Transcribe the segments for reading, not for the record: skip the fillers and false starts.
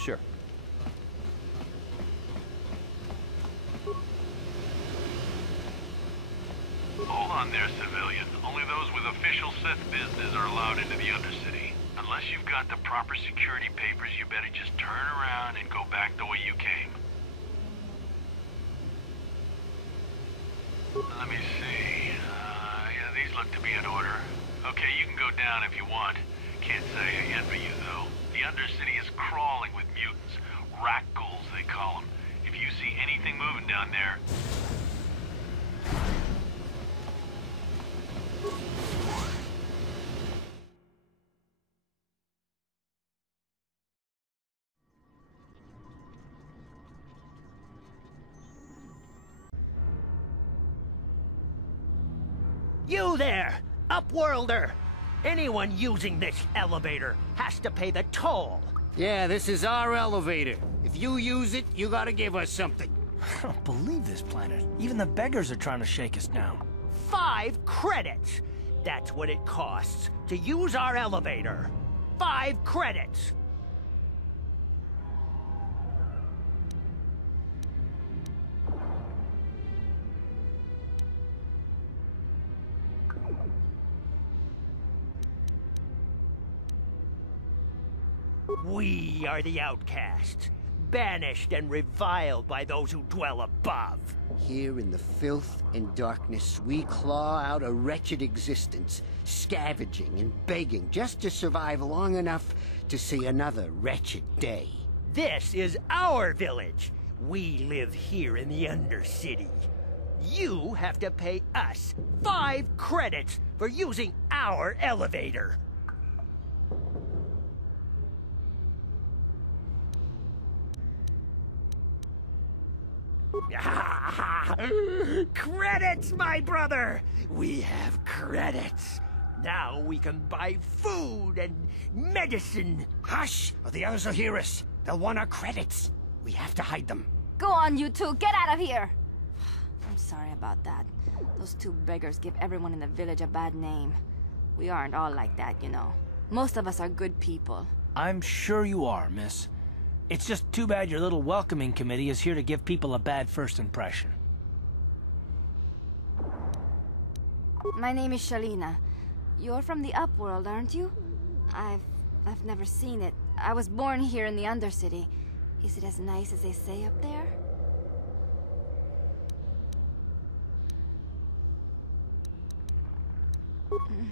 Sure. Hold on there, civilian. Only those with official Sith business are allowed into the Undercity. Unless you've got the proper security papers, you better just turn around and go back the way you came. Let me see. Yeah, these look to be in order. Okay, you can go down if you want. Can't say I envy you, though. The Undercity is crawling with mutants. Rat ghouls, they call them. If you see anything moving down there... You there, Upworlder! Anyone using this elevator has to pay the toll. Yeah, this is our elevator. If you use it, you gotta give us something. I don't believe this planet. Even the beggars are trying to shake us down. 5 credits! That's what it costs to use our elevator. 5 credits! We are the outcasts, banished and reviled by those who dwell above. Here in the filth and darkness, we claw out a wretched existence, scavenging and begging just to survive long enough to see another wretched day. This is our village. We live here in the Undercity. You have to pay us 5 credits for using our elevator. Credits, my brother! We have credits. Now we can buy food and medicine. Hush, or the others will hear us. They'll want our credits. We have to hide them. Go on, you two. Get out of here! I'm sorry about that. Those 2 beggars give everyone in the village a bad name. We aren't all like that, you know. Most of us are good people. I'm sure you are, miss. It's just too bad your little welcoming committee is here to give people a bad first impression. My name is Shalina. You're from the Upworld, aren't you? I've never seen it. I was born here in the Undercity. Is it as nice as they say up there?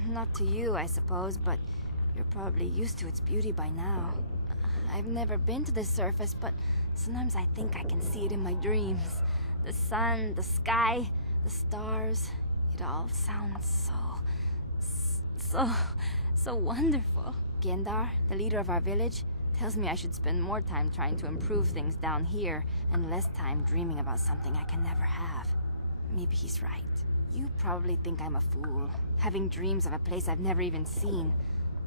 Not to you, I suppose, but you're probably used to its beauty by now. I've never been to the surface, but sometimes I think I can see it in my dreams. The sun, the sky, the stars. It all sounds so wonderful. Gendar, the leader of our village, tells me I should spend more time trying to improve things down here and less time dreaming about something I can never have. Maybe he's right. You probably think I'm a fool, having dreams of a place I've never even seen.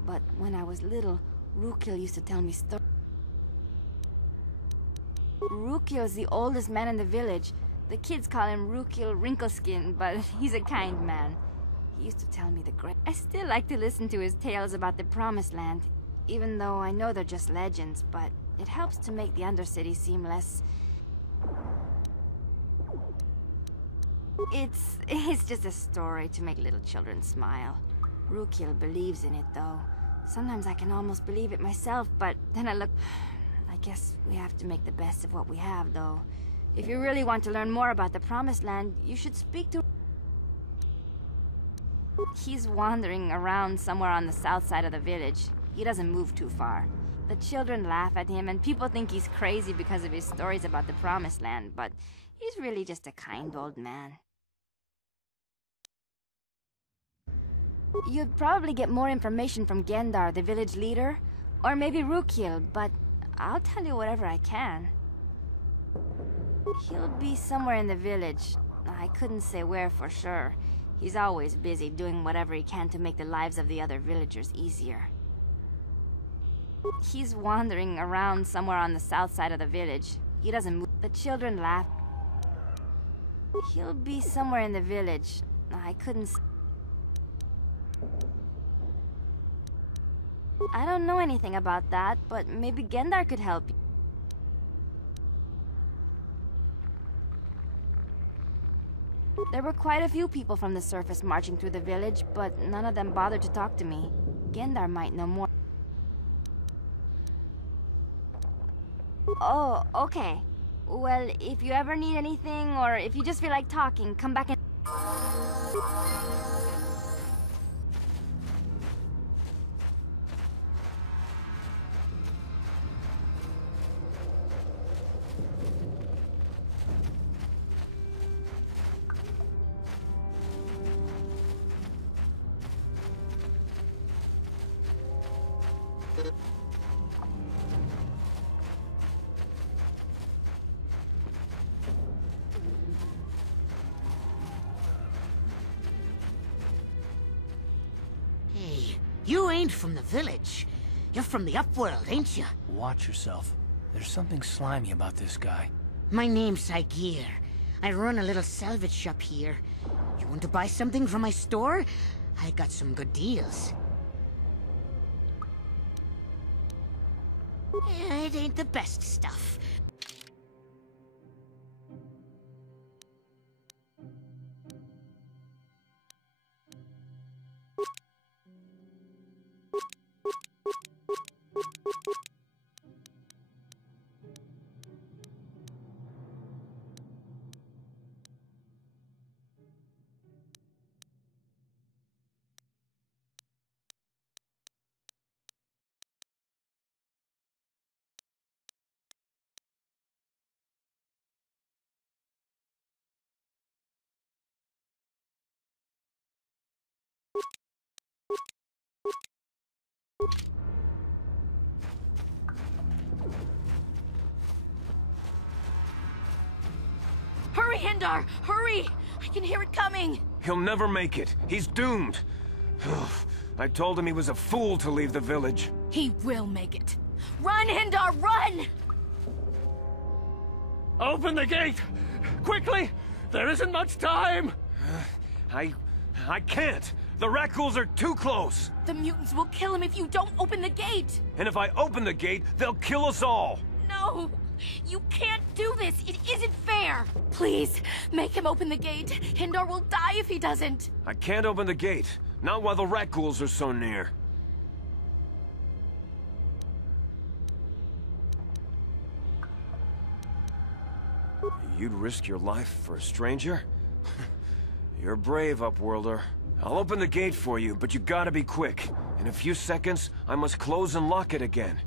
But when I was little, Rukil used to tell me stories. Rukil is the oldest man in the village. The kids call him Rukil Wrinkleskin, but he's a kind man. He used to tell me the great... I still like to listen to his tales about the Promised Land, even though I know they're just legends, but it helps to make the Undercity seem less... It's just a story to make little children smile. Rukil believes in it, though. Sometimes I can almost believe it myself, but then I look... I guess we have to make the best of what we have, though. If you really want to learn more about the Promised Land, you should speak to... He's wandering around somewhere on the south side of the village. He doesn't move too far. The children laugh at him, and people think he's crazy because of his stories about the Promised Land, but he's really just a kind old man. You'd probably get more information from Gendar, the village leader, or maybe Rukil, but I'll tell you whatever I can. He'll be somewhere in the village. I couldn't say where for sure. He's always busy doing whatever he can to make the lives of the other villagers easier. He's wandering around somewhere on the south side of the village. He doesn't move. The children laugh. He'll be somewhere in the village. I couldn't... I don't know anything about that, but maybe Gendar could help you. There were quite a few people from the surface marching through the village, but none of them bothered to talk to me. Gendar might know more. Oh, okay. Well, if you ever need anything, or if you just feel like talking, come back and... You ain't from the village. You're from the upworld, ain't you? Watch yourself. There's something slimy about this guy. My name's Saigir. I run a little salvage shop here. You want to buy something from my store? I got some good deals. It ain't the best stuff. Hurry, Hendar! Hurry! I can hear it coming! He'll never make it. He's doomed. I told him he was a fool to leave the village. He will make it. Run, Hendar, run! Open the gate! Quickly! There isn't much time! I can't! The Rakghouls are too close! The mutants will kill him if you don't open the gate! And if I open the gate, they'll kill us all! No! You can't do this! It isn't fair! Please, make him open the gate. Hendar will die if he doesn't. I can't open the gate. Not while the Rakghouls are so near. You'd risk your life for a stranger? You're brave, Upworlder. I'll open the gate for you, but you gotta be quick. In a few seconds, I must close and lock it again.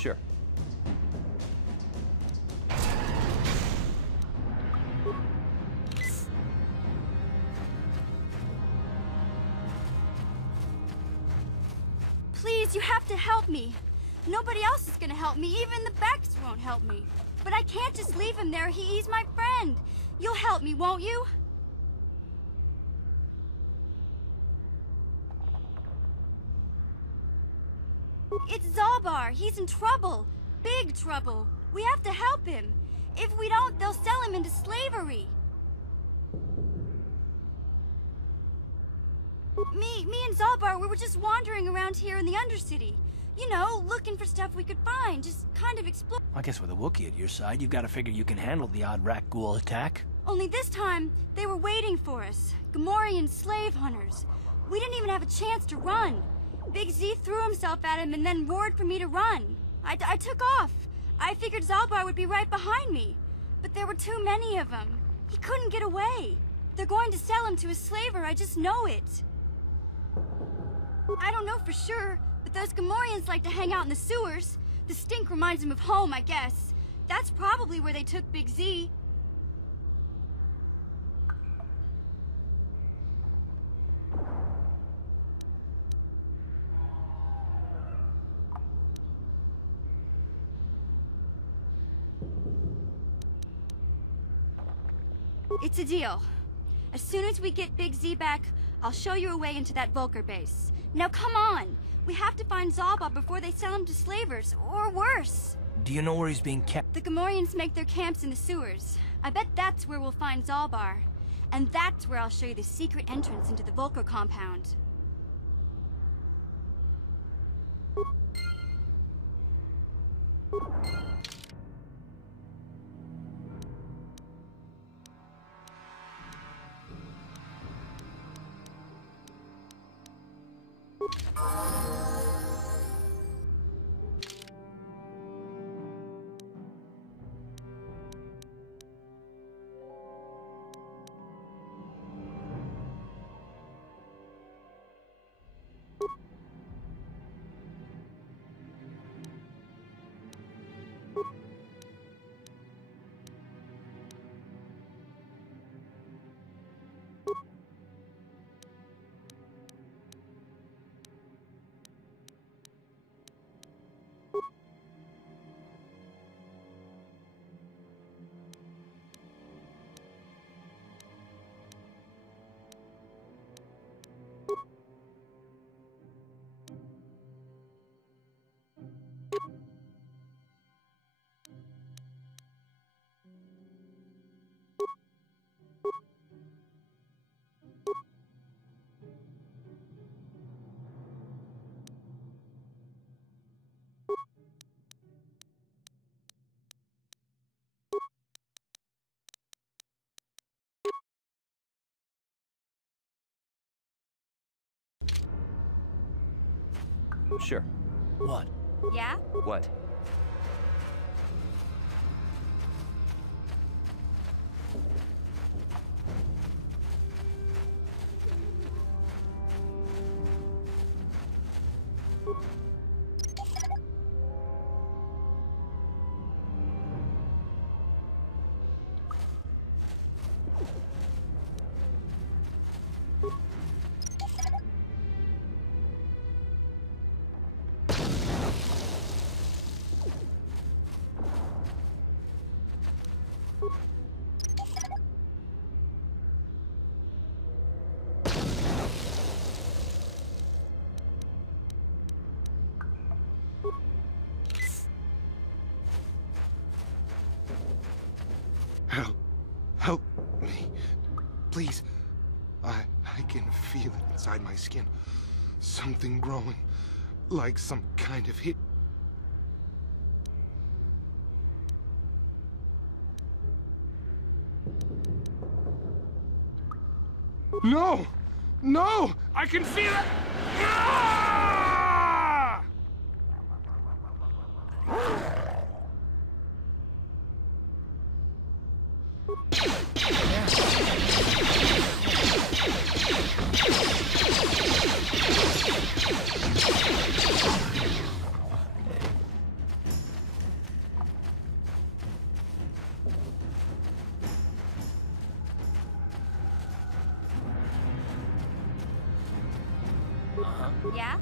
Sure. Please, you have to help me. Nobody else is gonna help me. Even the Becks won't help me. But I can't just leave him there. He's my friend. You'll help me, won't you? It's Zalbar. He's in trouble. Big trouble. We have to help him. If we don't, they'll sell him into slavery. Me and Zalbar, we were just wandering around here in the Undercity. You know, looking for stuff we could find, just kind of explore. I guess with a Wookiee at your side, you've got to figure you can handle the odd Rakghoul attack. Only this time, they were waiting for us. Gamorrean slave hunters. We didn't even have a chance to run. Big Z threw himself at him and then roared for me to run. I took off. I figured Zalbar would be right behind me. But there were too many of them. He couldn't get away. They're going to sell him to a slaver, I just know it. I don't know for sure, but those Gamorreans like to hang out in the sewers. The stink reminds them of home, I guess. That's probably where they took Big Z. It's a deal. As soon as we get Big Z back, I'll show you a way into that Volker base. Now come on! We have to find Zalba before they sell him to slavers, or worse. Do you know where he's being kept? The Gamorreans make their camps in the sewers. I bet that's where we'll find Zalbar. And that's where I'll show you the secret entrance into the Volker compound. Sure. What? Yeah? What? Help me. Please. I can feel it inside my skin. Something growing. Like some kind of hit. No! No! I can feel it! Ah! Yeah?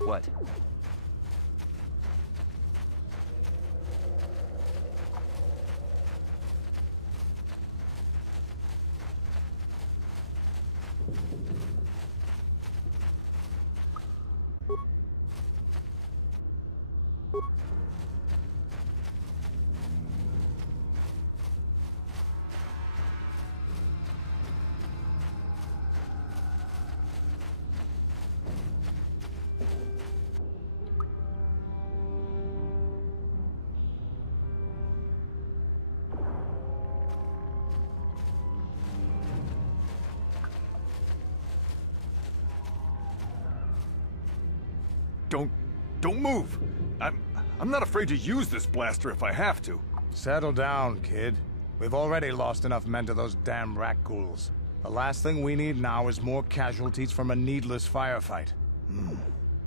What? Don't move! I'm not afraid to use this blaster if I have to. Settle down, kid. We've already lost enough men to those damn rat ghouls. The last thing we need now is more casualties from a needless firefight.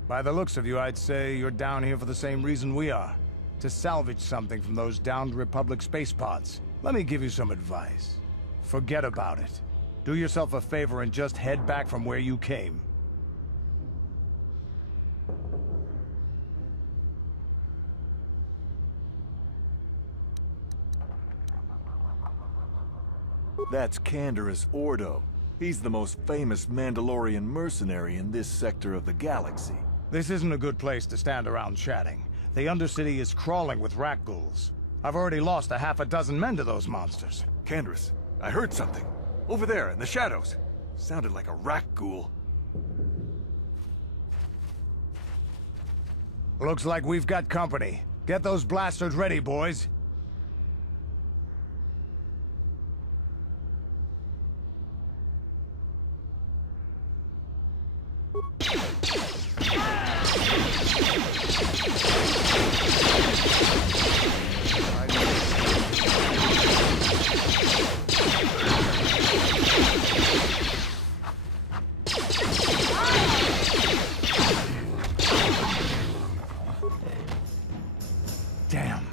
By the looks of you, I'd say you're down here for the same reason we are. To salvage something from those downed Republic space pods. Let me give you some advice. Forget about it. Do yourself a favor and just head back from where you came. That's Canderous Ordo. He's the most famous Mandalorian mercenary in this sector of the galaxy. This isn't a good place to stand around chatting. The Undercity is crawling with rat ghouls. I've already lost a half a dozen men to those monsters. Canderous, I heard something. Over there, in the shadows. Sounded like a rat ghoul. Looks like we've got company. Get those blasters ready, boys. Damn.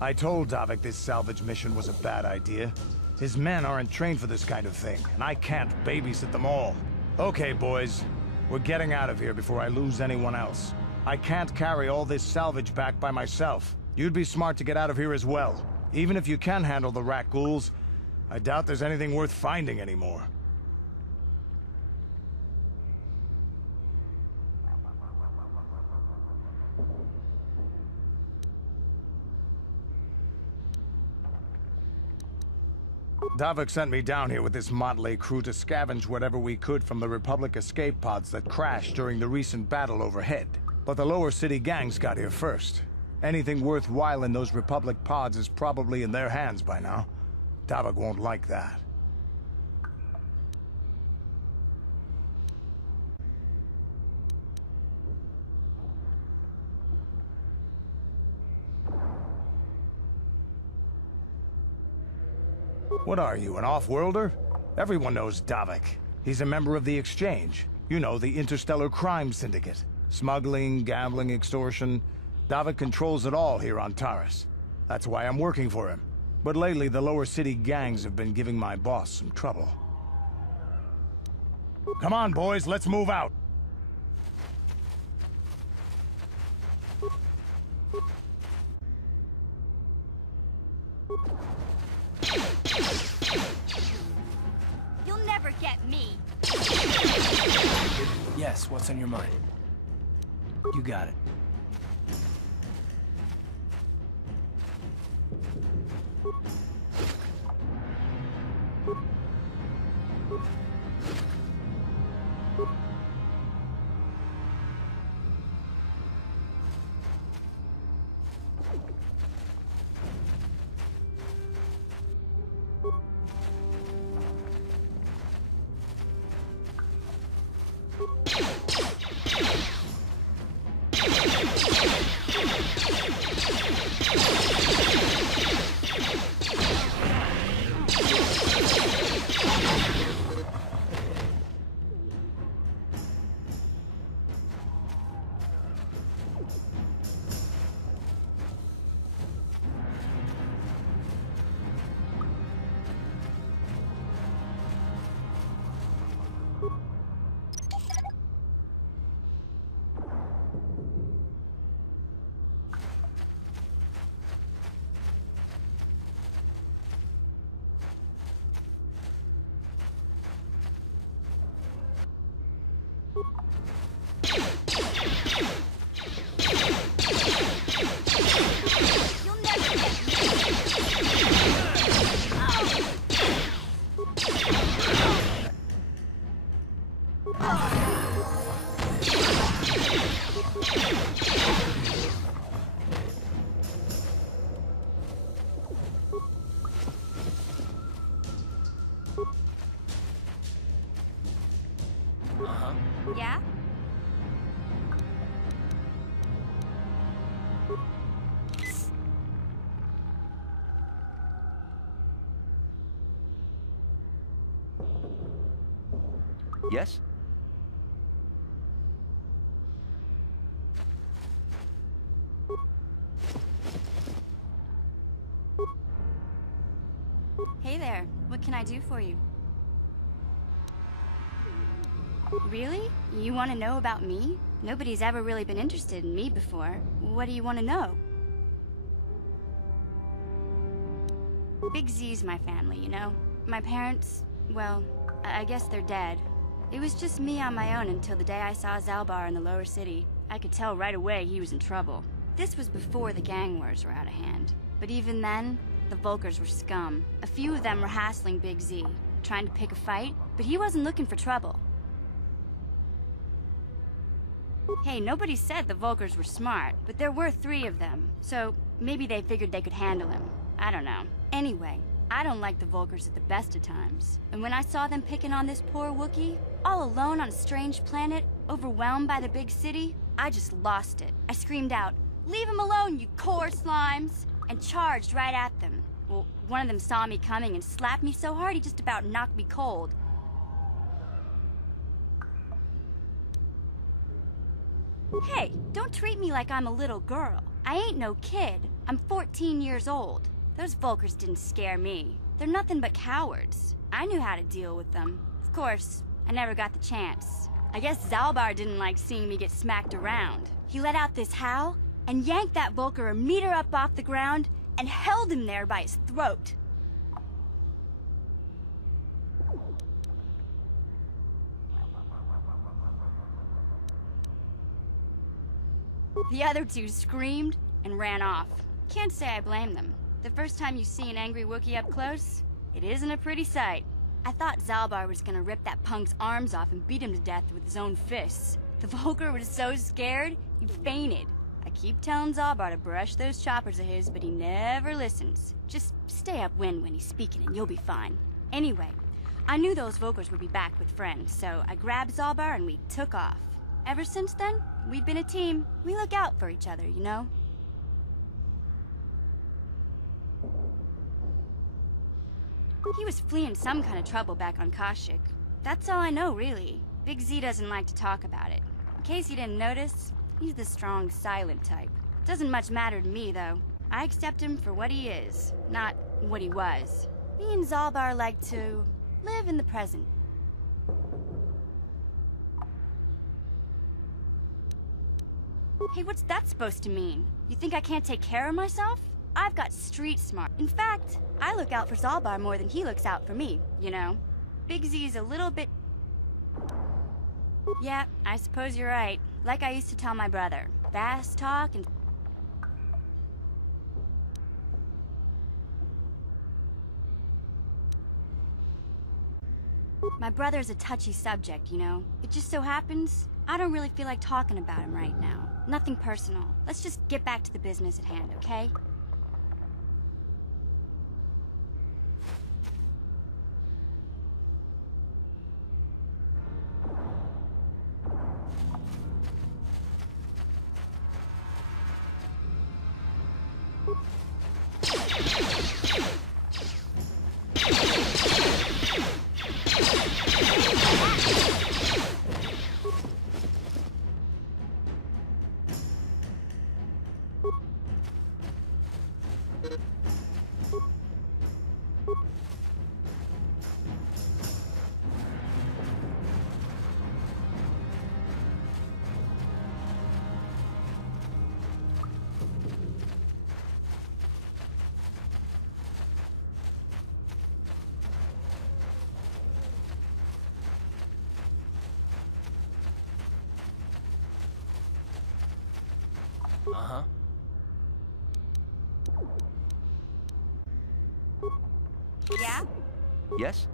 I told Davik this salvage mission was a bad idea. His men aren't trained for this kind of thing, and I can't babysit them all. Okay, boys. We're getting out of here before I lose anyone else. I can't carry all this salvage back by myself. You'd be smart to get out of here as well. Even if you can handle the rat ghouls, I doubt there's anything worth finding anymore. Davik sent me down here with this motley crew to scavenge whatever we could from the Republic escape pods that crashed during the recent battle overhead. But the lower city gangs got here first. Anything worthwhile in those Republic pods is probably in their hands by now. Davik won't like that. What are you, an off-worlder? Everyone knows Davik. He's a member of the Exchange. You know, the interstellar crime syndicate. Smuggling, gambling, extortion. Davik controls it all here on Taris. That's why I'm working for him. But lately, the lower city gangs have been giving my boss some trouble. Come on, boys, let's move out. You'll never get me. Yes, what's on your mind? You got it. Yeah? Yes? Hey there, what can I do for you? Really? You want to know about me? Nobody's ever really been interested in me before. What do you want to know? Big Z's my family, you know? My parents, well, I guess they're dead. It was just me on my own until the day I saw Zalbar in the lower city. I could tell right away he was in trouble. This was before the gang wars were out of hand. But even then, the Volkers were scum. A few of them were hassling Big Z, trying to pick a fight, but he wasn't looking for trouble. Hey, nobody said the Volkers were smart, but there were 3 of them, so maybe they figured they could handle him. I don't know. Anyway, I don't like the Volkers at the best of times. And when I saw them picking on this poor Wookiee, all alone on a strange planet, overwhelmed by the big city, I just lost it. I screamed out, "Leave him alone, you core slimes!" and charged right at them. Well, one of them saw me coming and slapped me so hard he just about knocked me cold. Hey, don't treat me like I'm a little girl. I ain't no kid. I'm 14 years old. Those Volkers didn't scare me. They're nothing but cowards. I knew how to deal with them. Of course, I never got the chance. I guess Zalbar didn't like seeing me get smacked around. He let out this howl and yanked that Volker a meter up off the ground and held him there by his throat. The other 2 screamed and ran off. Can't say I blame them. The first time you see an angry Wookiee up close, it isn't a pretty sight. I thought Zalbar was gonna rip that punk's arms off and beat him to death with his own fists. The Volker was so scared, he fainted. I keep telling Zalbar to brush those choppers of his, but he never listens. Just stay upwind when he's speaking and you'll be fine. Anyway, I knew those Volkers would be back with friends, so I grabbed Zalbar and we took off. Ever since then, we've been a team. We look out for each other, you know? He was fleeing some kind of trouble back on Kashyyyk. That's all I know, really. Big Z doesn't like to talk about it. In case you didn't notice, he's the strong, silent type. Doesn't much matter to me, though. I accept him for what he is, not what he was. Me and Zalbar like to live in the present. Hey, what's that supposed to mean? You think I can't take care of myself? I've got street smart. In fact, I look out for Zalbar more than he looks out for me, you know? Big Z's a little bit... Yeah, I suppose you're right. Like I used to tell my brother. Fast talk and... My brother's a touchy subject, you know? It just so happens, I don't really feel like talking about him right now. Nothing personal. Let's just get back to the business at hand, okay? Uh-huh. Yeah? Yes?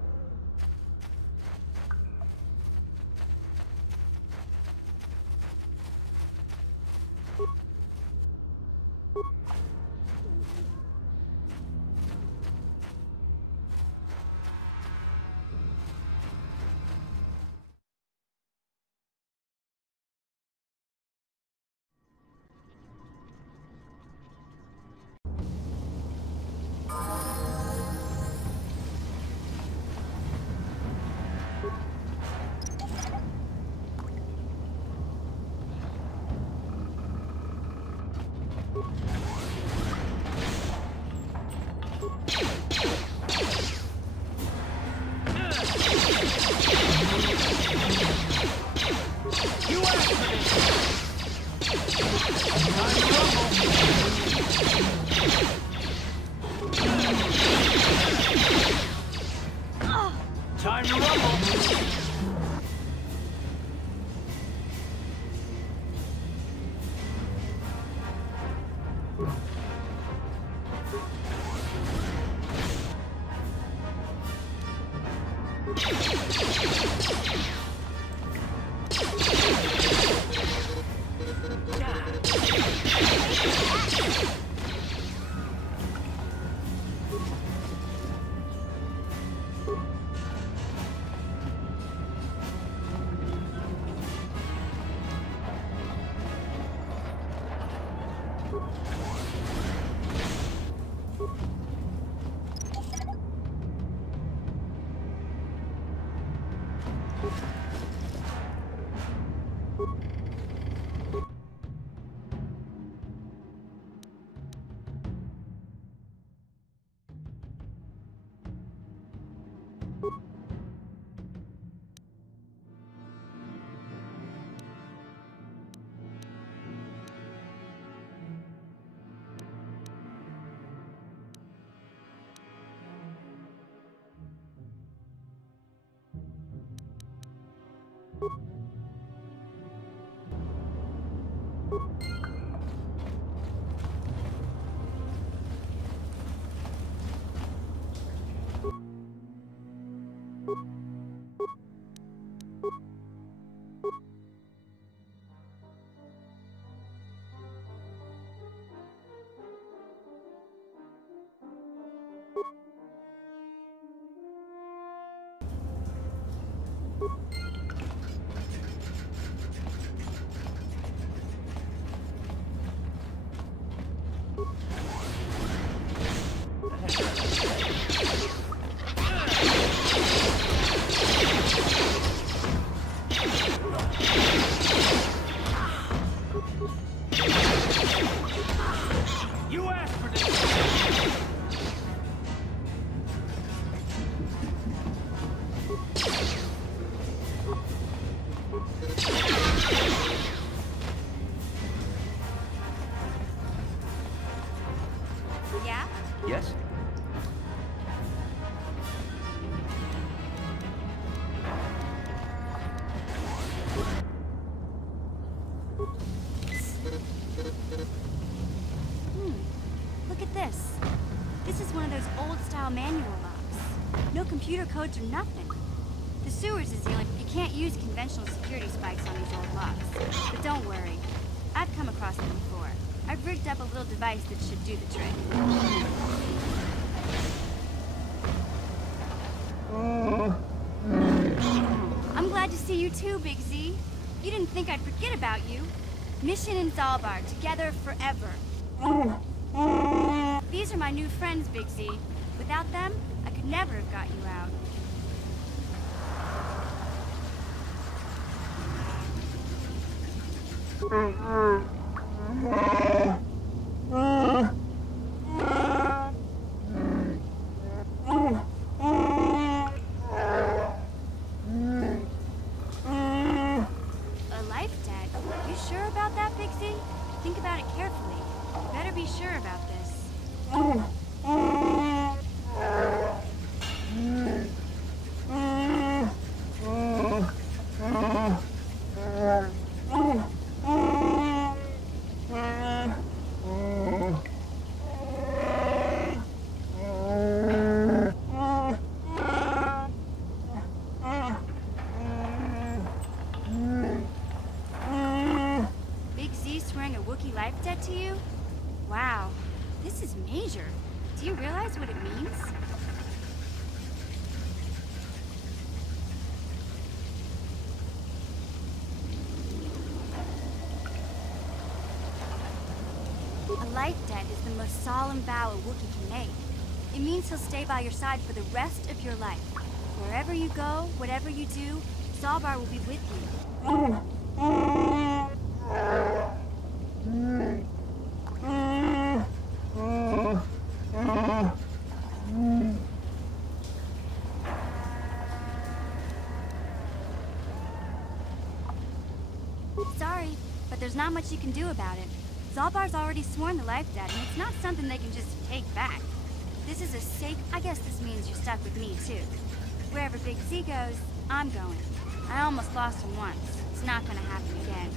Yes? Look at this. This is one of those old-style manual locks. No computer codes or nothing. The sewers is the only... You can't use conventional security spikes on these old locks. But don't worry. I've come across them before. I've rigged up a little device that should do the trick. I'm glad to see you too, Big Z. You didn't think I'd forget about you. Mission and Zalbar, together forever. These are my new friends, Big Z. Without them, I could never have got you out. A life tag? You sure about that, Big Z? Think about it carefully. You better be sure about this. Big Z swearing a Wookiee life debt to you? Wow, this is major. Do you realize what it means? A life debt is the most solemn vow a Wookiee can make. It means he'll stay by your side for the rest of your life. Wherever you go, whatever you do, Zalbar will be with you. Sorry, but there's not much you can do about it. Zalbar's already sworn the life debt, and it's not something they can just take back. This is a I guess this means you're stuck with me, too. Wherever Big Z goes, I'm going. I almost lost him once. It's not gonna happen again.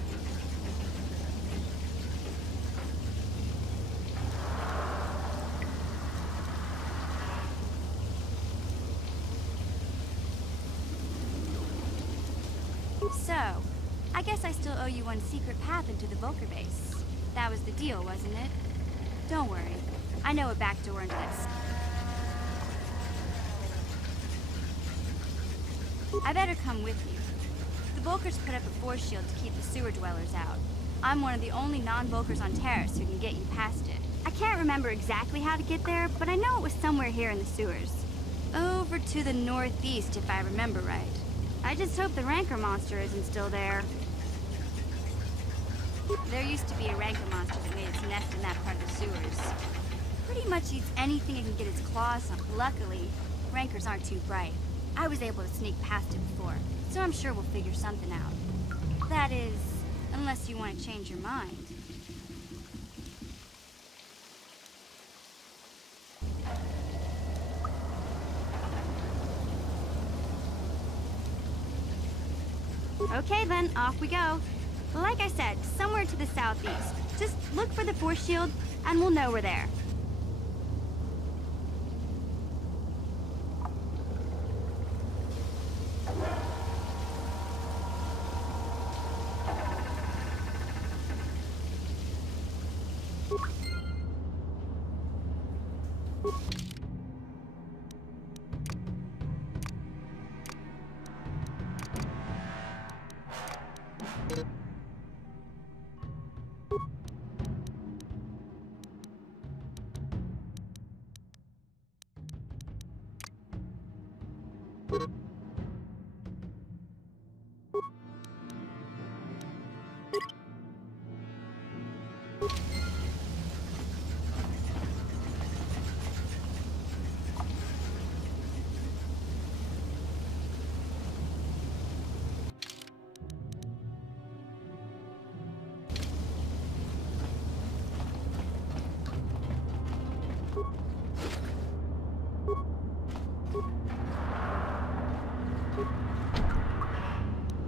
So, I guess I still owe you one secret path into the Volker base. That was the deal, wasn't it? Don't worry. I know a back door into that. I better come with you. The Volkers put up a force shield to keep the sewer dwellers out. I'm one of the only non-Volkers on Terrace who can get you past it. I can't remember exactly how to get there, but I know it was somewhere here in the sewers. Over to the northeast, if I remember right. I just hope the Rancor monster isn't still there. There used to be a Rancor monster that made its nest in that part of the sewers. Pretty much eats anything it can get its claws on. Luckily, Rancors aren't too bright. I was able to sneak past it before, so I'm sure we'll figure something out. That is, unless you want to change your mind. Okay then, off we go. Like I said, somewhere to the southeast. Just look for the force shield, and we'll know we're there.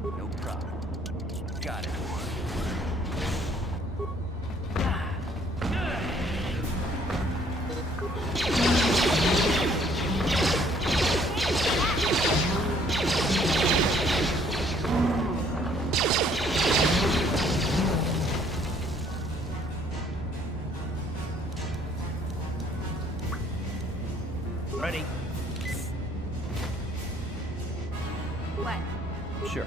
No problem. Got it. Ready? What? Sure.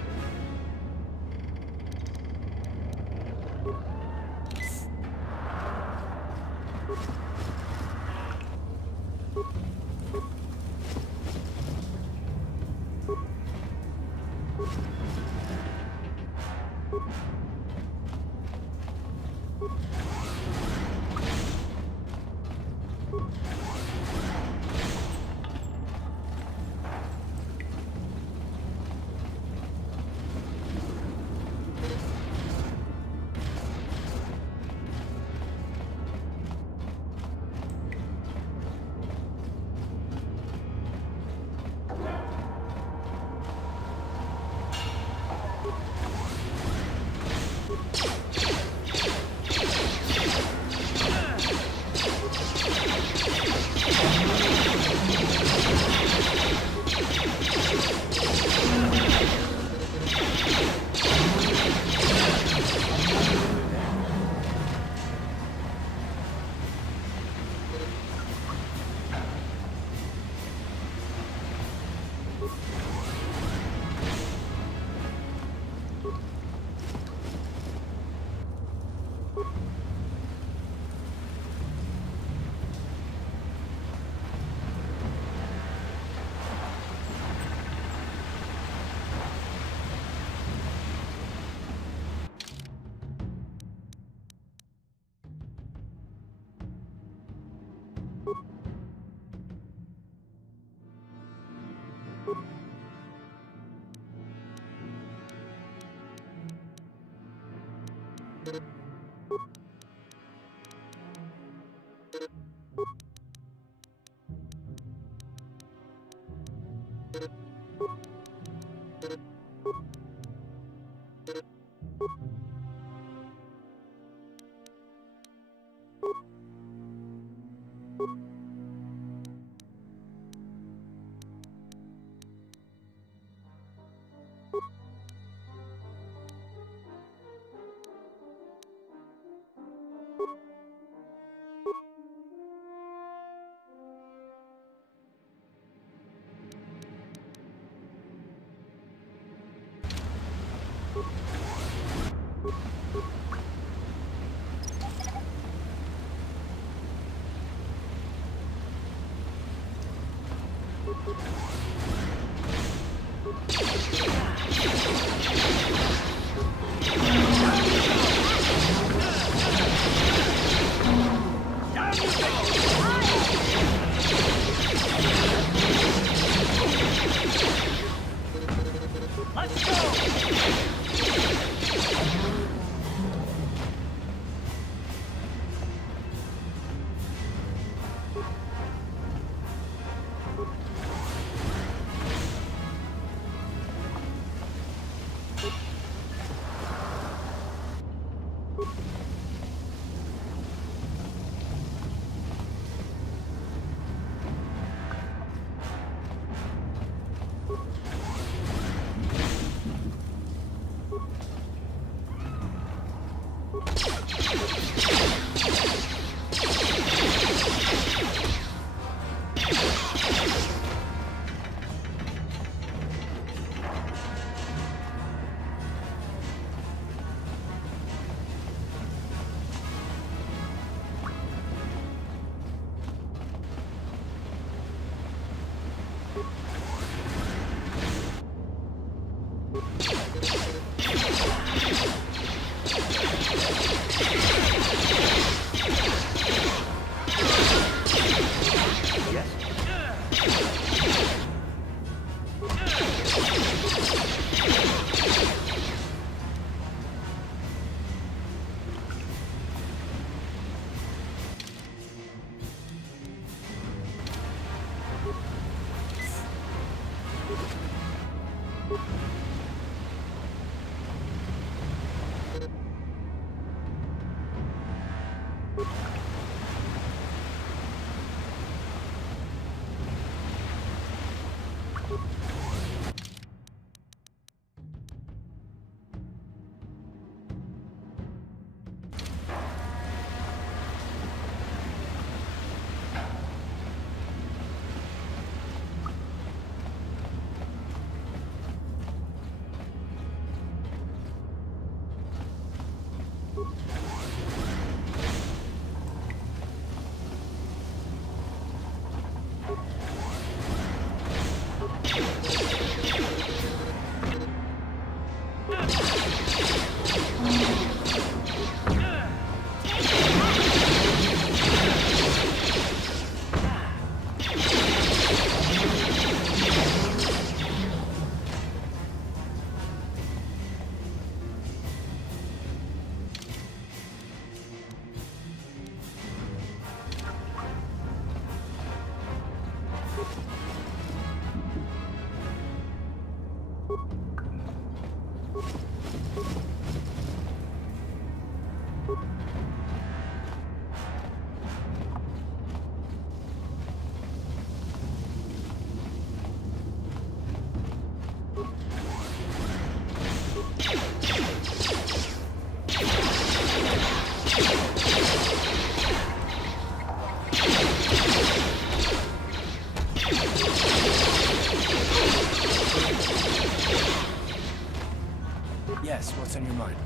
Yes, what's on your mind?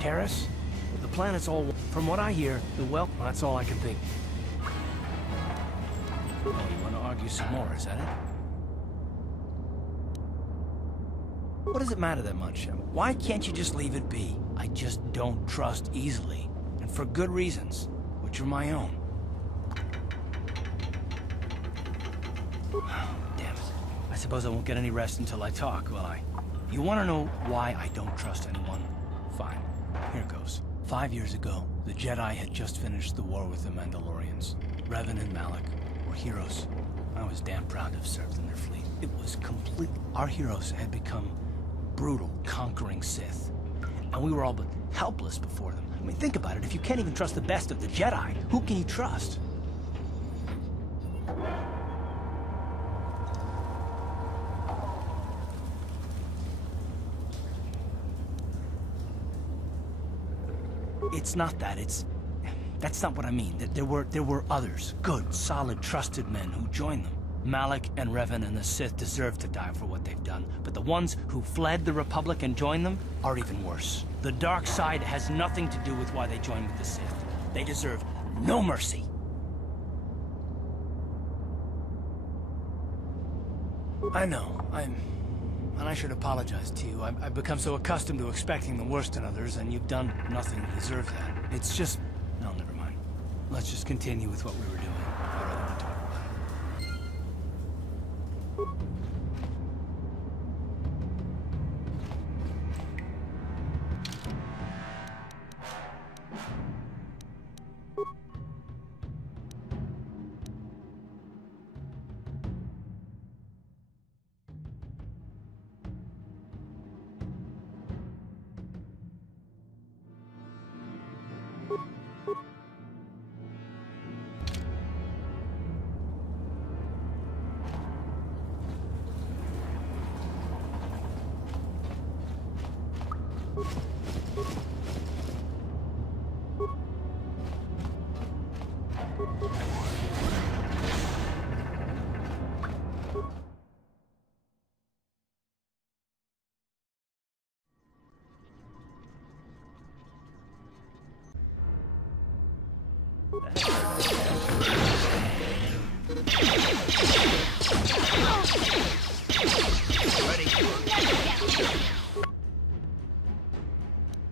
Terrace? The planet's all... From what I hear, that's all I can think. Oh, you want to argue some more, is that it? What does it matter that much? Why can't you just leave it be? I just don't trust easily. And for good reasons, which are my own. Damn it. I suppose I won't get any rest until I talk, will I? You want to know why I don't trust anyone? Fine. Here goes. 5 years ago, the Jedi had just finished the war with the Mandalorians. Revan and Malik were heroes. I was damn proud to have served in their fleet. It was complete. Our heroes had become brutal, conquering Sith. And we were all but helpless before them. I mean, think about it. If you can't even trust the best of the Jedi, who can you trust? It's not that, that's not what I mean. There were others, good, solid, trusted men who joined them. Malik and Revan and the Sith deserve to die for what they've done, but the ones who fled the Republic and joined them are even worse. The dark side has nothing to do with why they joined with the Sith. They deserve no mercy. I know. And I should apologize to you. I've become so accustomed to expecting the worst in others, and you've done nothing to deserve that. It's just... No, never mind. Let's just continue with what we were doing. I really want to talk about it.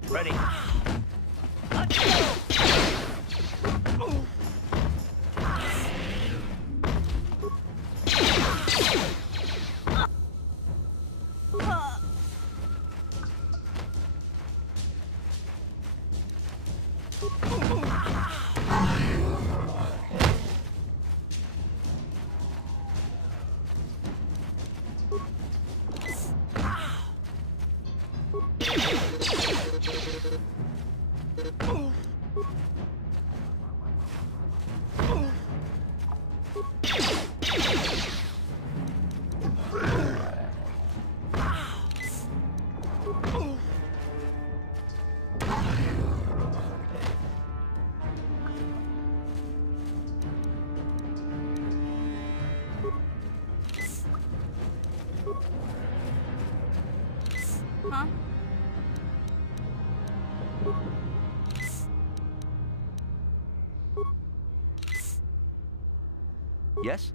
Ready. Huh? Yes?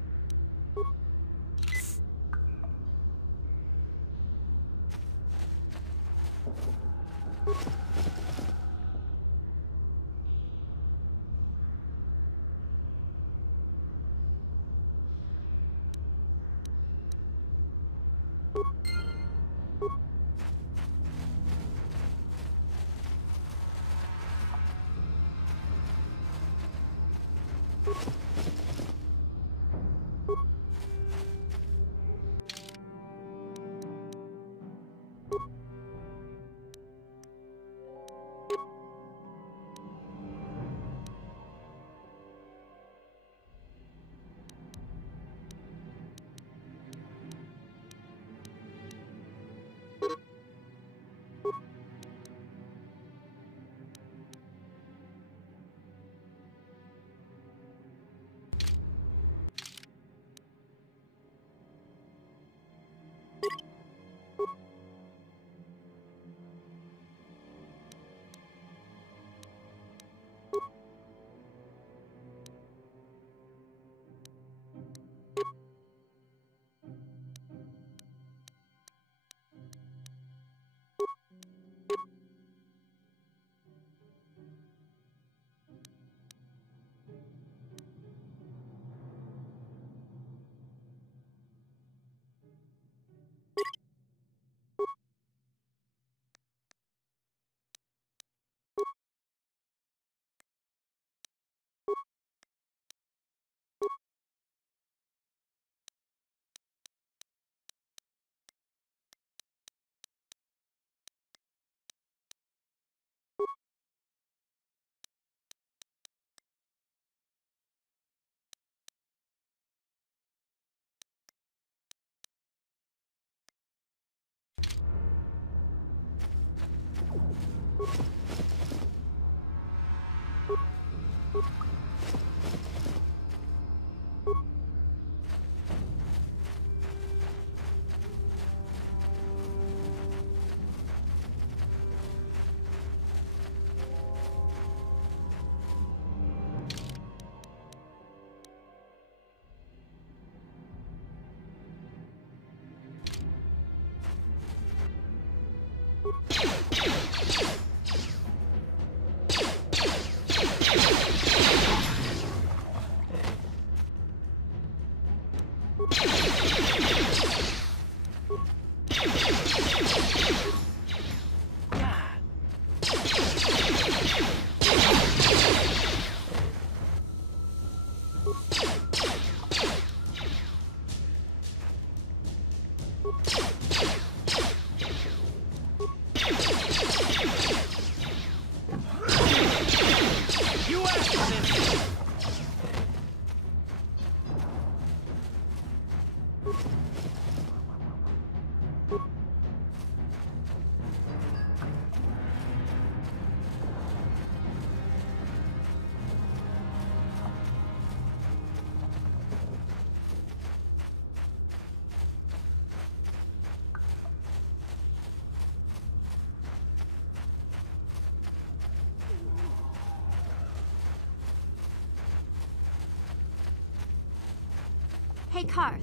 Hey, Karth.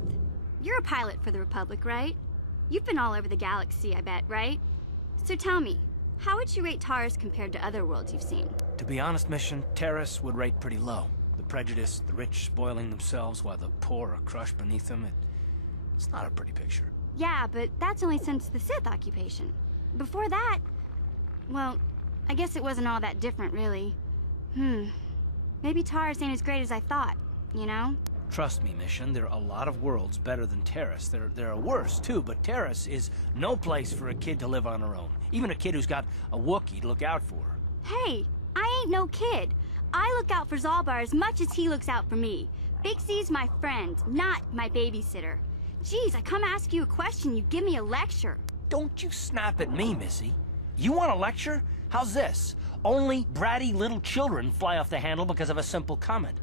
You're a pilot for the Republic, right? You've been all over the galaxy, I bet, right? So tell me, how would you rate Taurus compared to other worlds you've seen? To be honest, Mission, Terrace would rate pretty low. The prejudice, the rich spoiling themselves while the poor are crushed beneath them, it's not a pretty picture. Yeah, but that's only since the Sith occupation. Before that, well, I guess it wasn't all that different, really. Maybe Taurus ain't as great as I thought, you know? Trust me, Mission, there are a lot of worlds better than Terrace. There are worse, too, but Terrace is no place for a kid to live on her own. Even a kid who's got a Wookiee to look out for. Hey, I ain't no kid. I look out for Zalbar as much as he looks out for me. Big Z's my friend, not my babysitter. Geez, I come ask you a question, you give me a lecture. Don't you snap at me, Missy. You want a lecture? How's this? Only bratty little children fly off the handle because of a simple comment.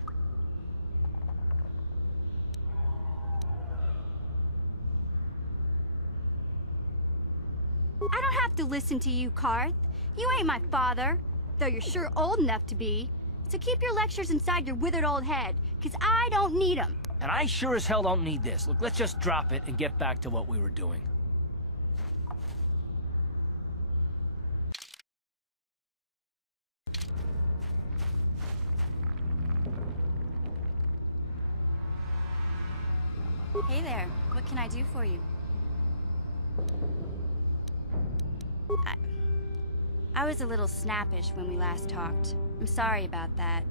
I don't have to listen to you, Karth. You ain't my father, though you're sure old enough to be. So keep your lectures inside your withered old head, 'cause I don't need 'em. And I sure as hell don't need this. Look, let's just drop it and get back to what we were doing. Hey there, what can I do for you? I was a little snappish when we last talked. I'm sorry about that.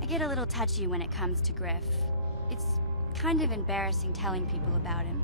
I get a little touchy when it comes to Griff. It's kind of embarrassing telling people about him.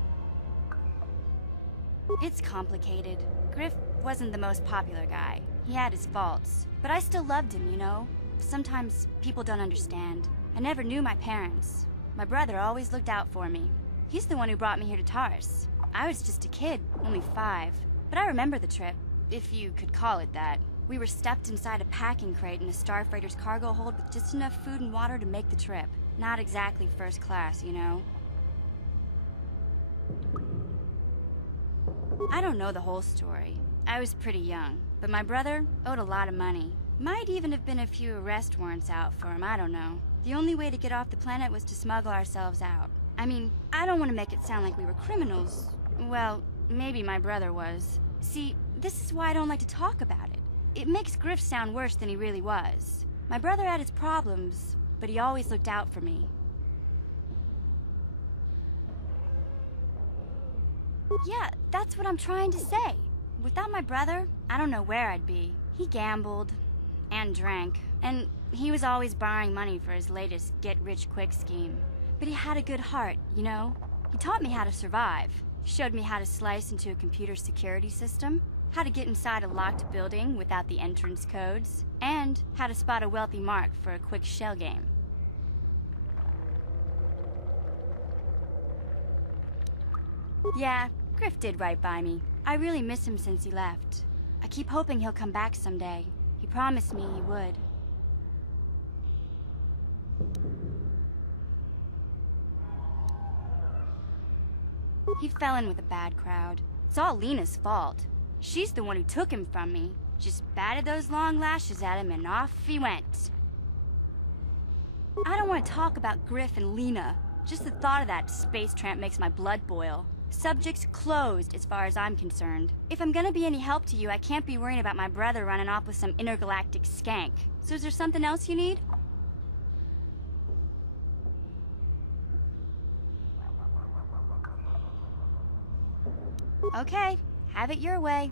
It's complicated. Griff wasn't the most popular guy. He had his faults. But I still loved him, you know? Sometimes people don't understand. I never knew my parents. My brother always looked out for me. He's the one who brought me here to Taurus. I was just a kid, only 5. But I remember the trip, if you could call it that. We were stuffed inside a packing crate in a starfreighter's cargo hold with just enough food and water to make the trip. Not exactly first class, you know? I don't know the whole story. I was pretty young, but my brother owed a lot of money. Might even have been a few arrest warrants out for him, I don't know. The only way to get off the planet was to smuggle ourselves out. I mean, I don't want to make it sound like we were criminals. Well, maybe my brother was. See, this is why I don't like to talk about it. It makes Griff sound worse than he really was. My brother had his problems, but he always looked out for me. Yeah, that's what I'm trying to say. Without my brother, I don't know where I'd be. He gambled, and drank, and he was always borrowing money for his latest get-rich-quick scheme. But he had a good heart, you know? He taught me how to survive. He showed me how to slice into a computer security system, how to get inside a locked building without the entrance codes, and how to spot a wealthy mark for a quick shell game. Yeah, Griff did right by me. I really miss him since he left. I keep hoping he'll come back someday. He promised me he would. He fell in with a bad crowd. It's all Lena's fault. She's the one who took him from me. Just batted those long lashes at him and off he went. I don't want to talk about Griff and Lena. Just the thought of that space tramp makes my blood boil. Subject's closed as far as I'm concerned. If I'm gonna be any help to you, I can't be worrying about my brother running off with some intergalactic skank. So is there something else you need? Okay, have it your way.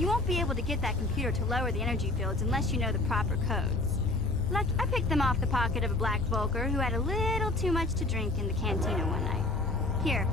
You won't be able to get that computer to lower the energy fields unless you know the proper codes. Like, I picked them off the pocket of a black Volker who had a little too much to drink in the cantina one night. Here.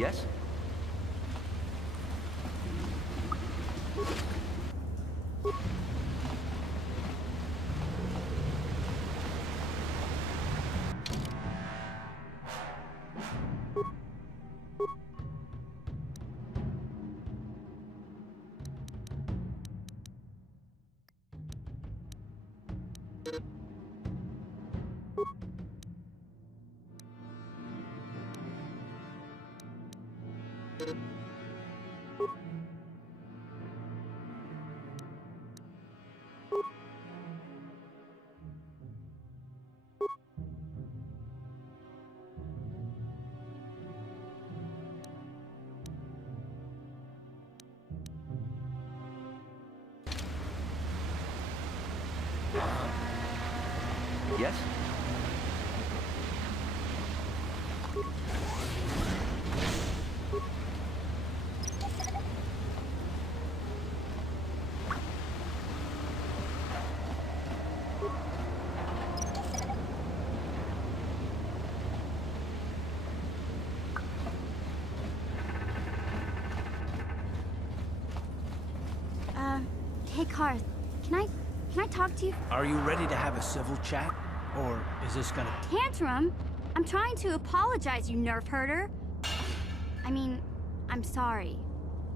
Yes? Yes? Hey, Karth, can I talk to you? Are you ready to have a civil chat? Or is this gonna... Tantrum? I'm trying to apologize, you nerf herder. I mean, I'm sorry.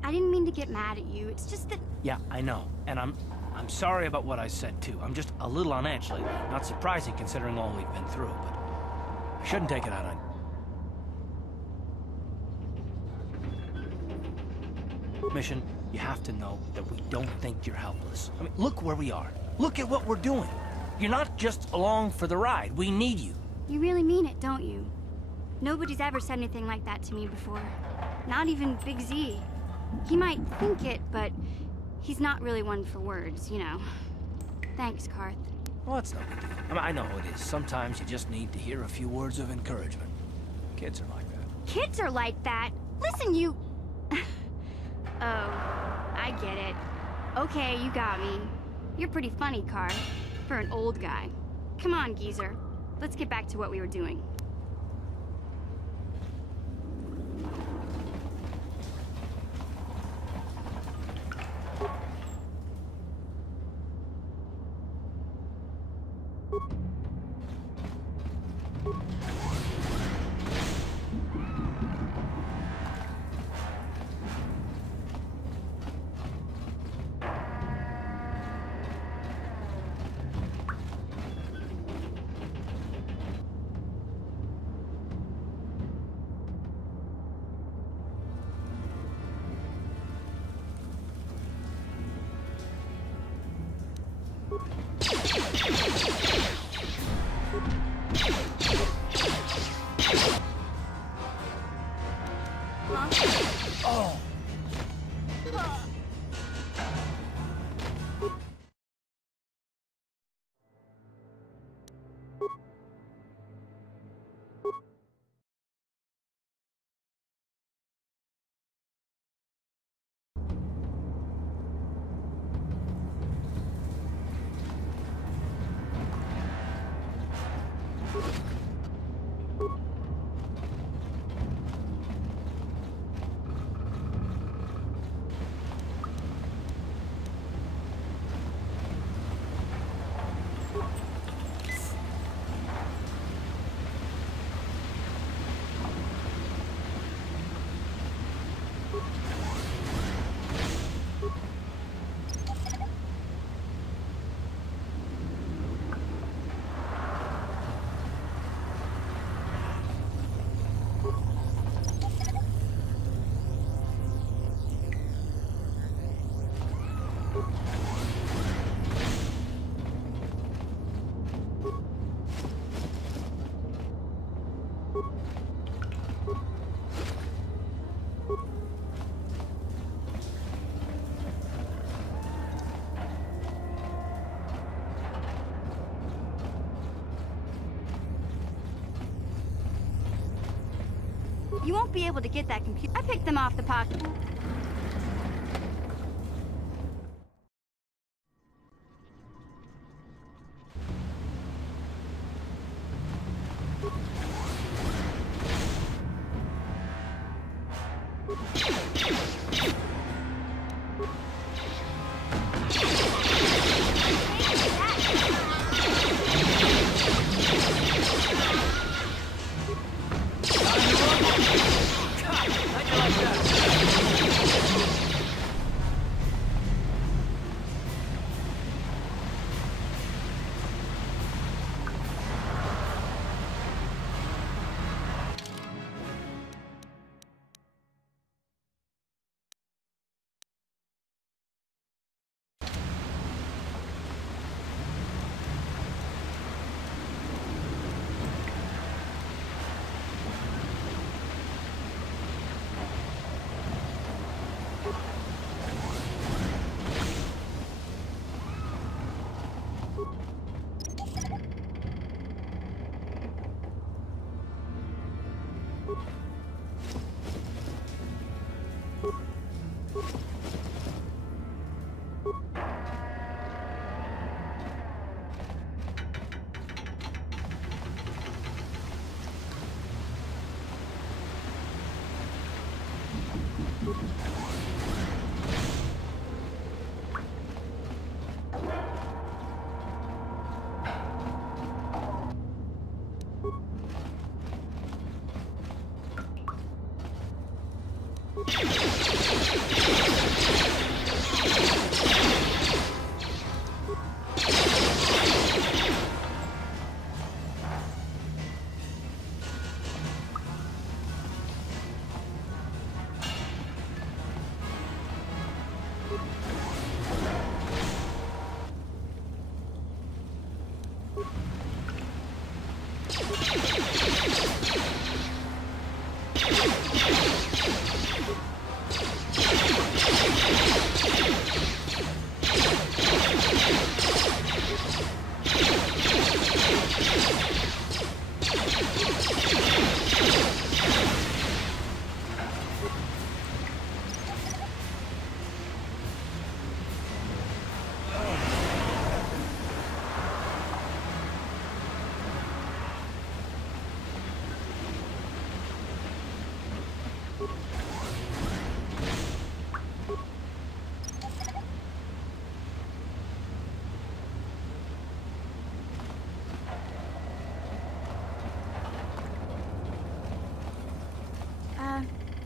I didn't mean to get mad at you. It's just that... Yeah, I know. And I'm sorry about what I said, too. I'm just a little on edge lately. Not surprising considering all we've been through, but I shouldn't take it out on... Mission, you have to know that we don't think you're helpless. I mean, look where we are. Look at what we're doing. You're not just along for the ride. We need you. You really mean it, don't you? Nobody's ever said anything like that to me before. Not even Big Z. He might think it, but he's not really one for words, you know. Thanks, Karth. Well, it's no big deal. I mean, I know it is. Sometimes you just need to hear a few words of encouragement. Kids are like that. Kids are like that? Listen, you... Oh, I get it. Okay, you got me. You're pretty funny, Karth, for an old guy. Come on, geezer. Let's get back to what we were doing. Oh! You won't be able to get that computer. I picked them off the pocket.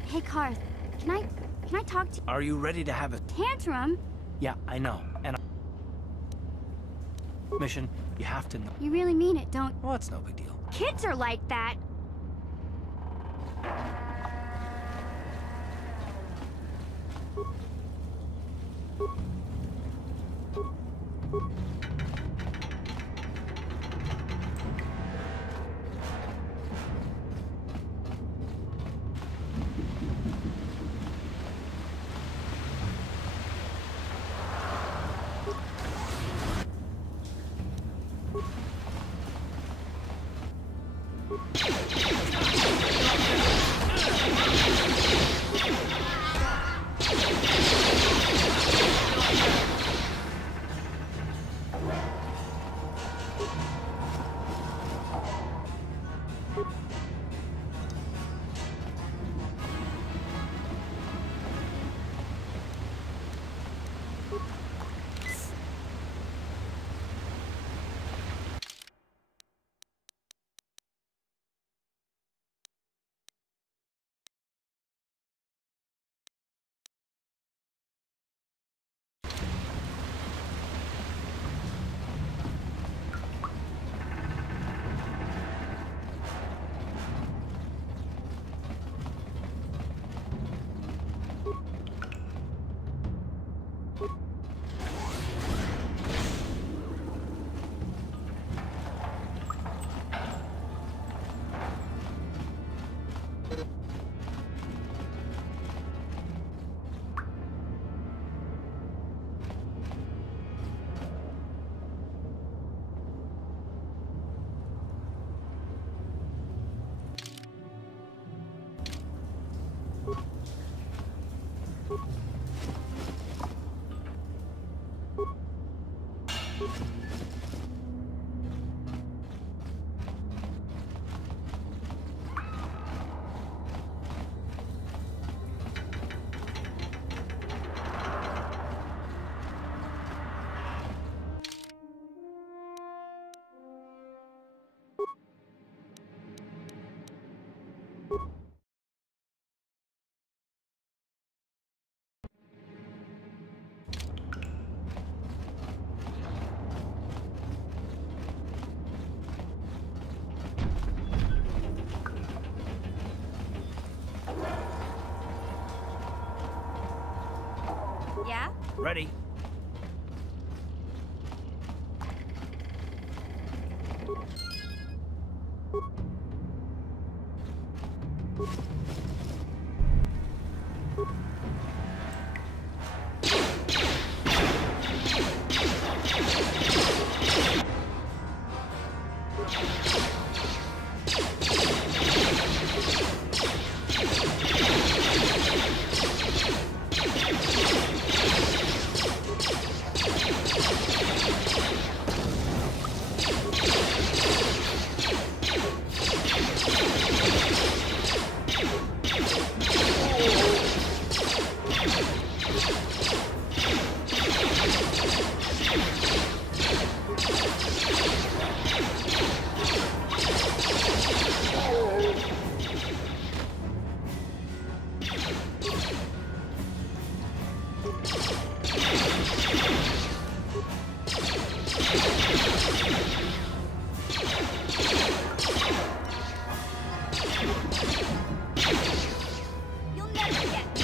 Hey, Karth, can I talk to you? Are you ready to have a Tantrum? Yeah, I know. And mission, you have to know. You really mean it, don't... Well, it's no big deal. Kids are like that. Yeah? Ready. You'll never get me.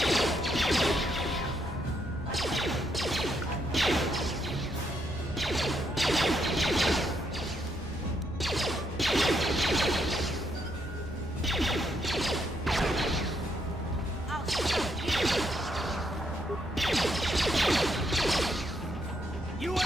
I'll show you. You are...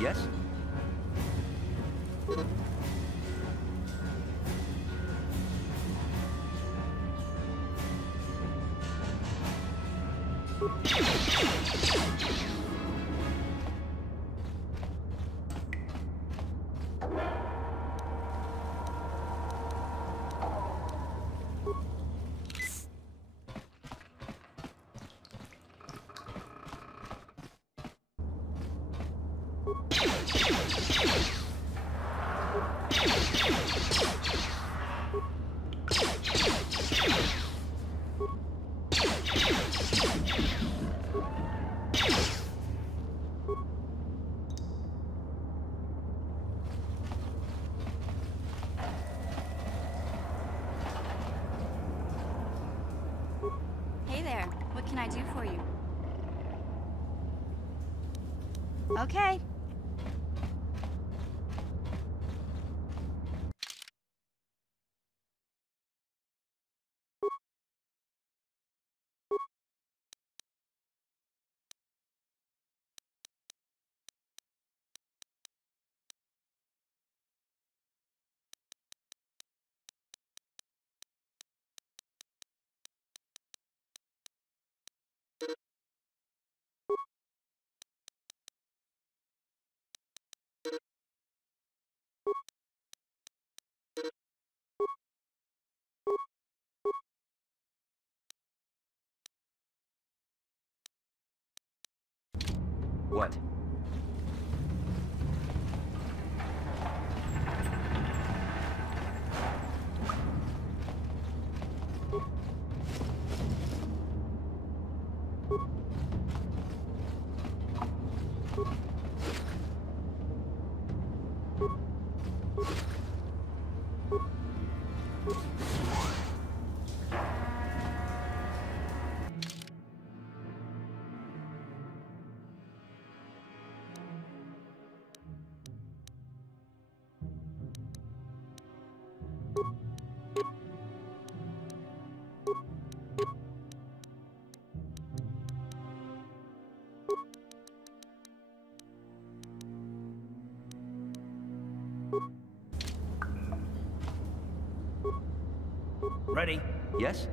Yes? Hey there, what can I do for you? Okay. What? Ready? Yes?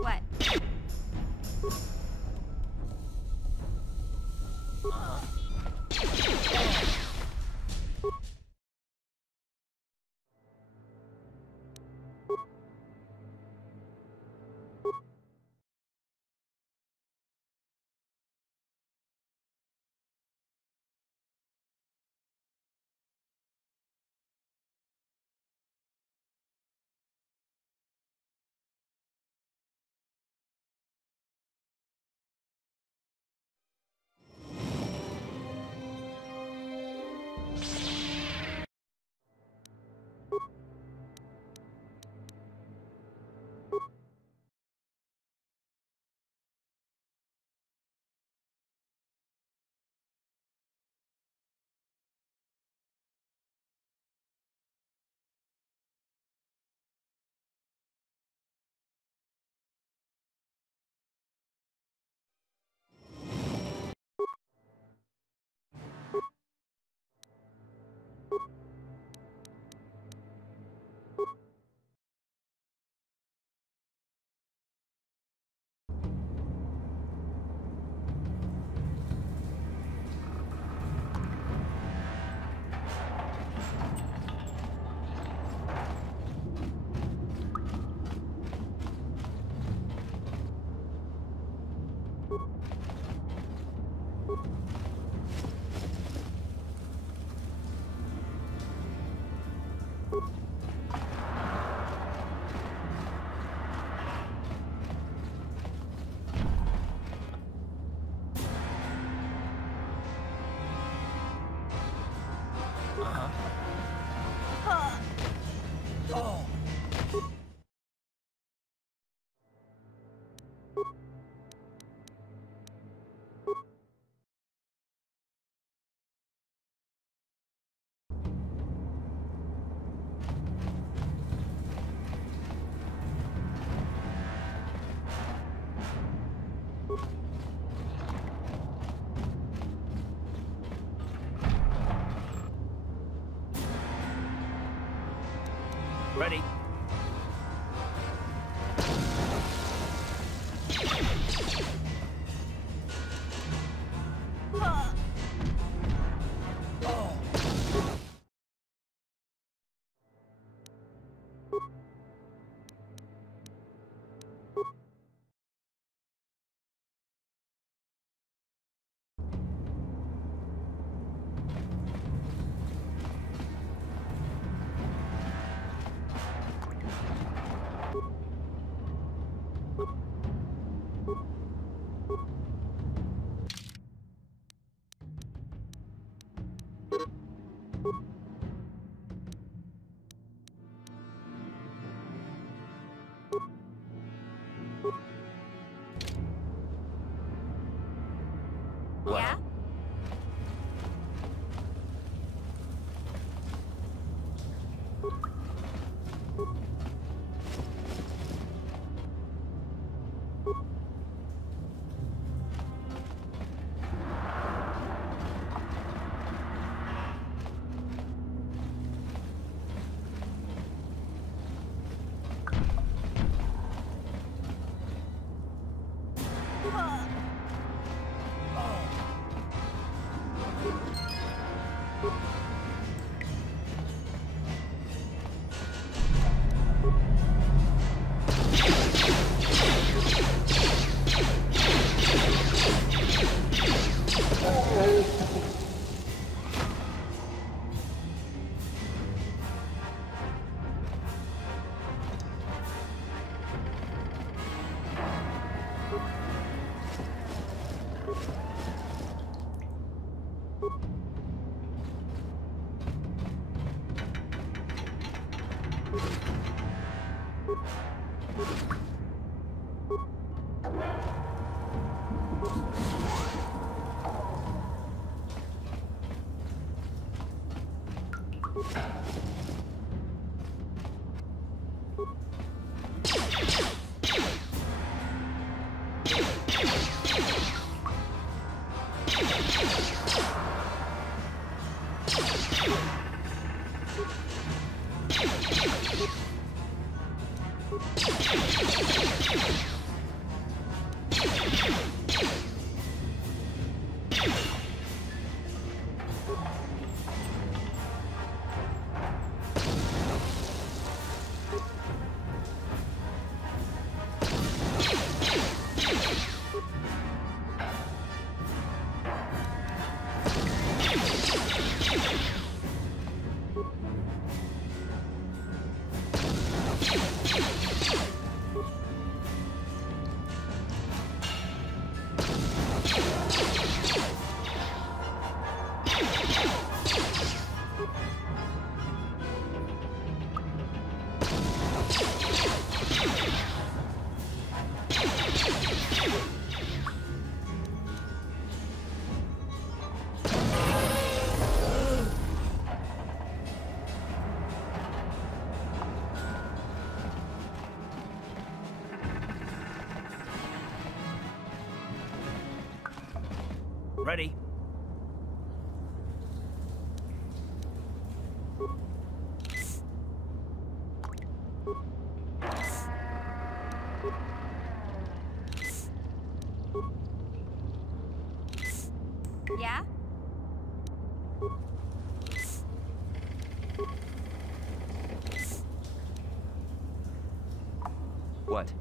What? Oh. Ready? Yeah? Ready? Yeah? What?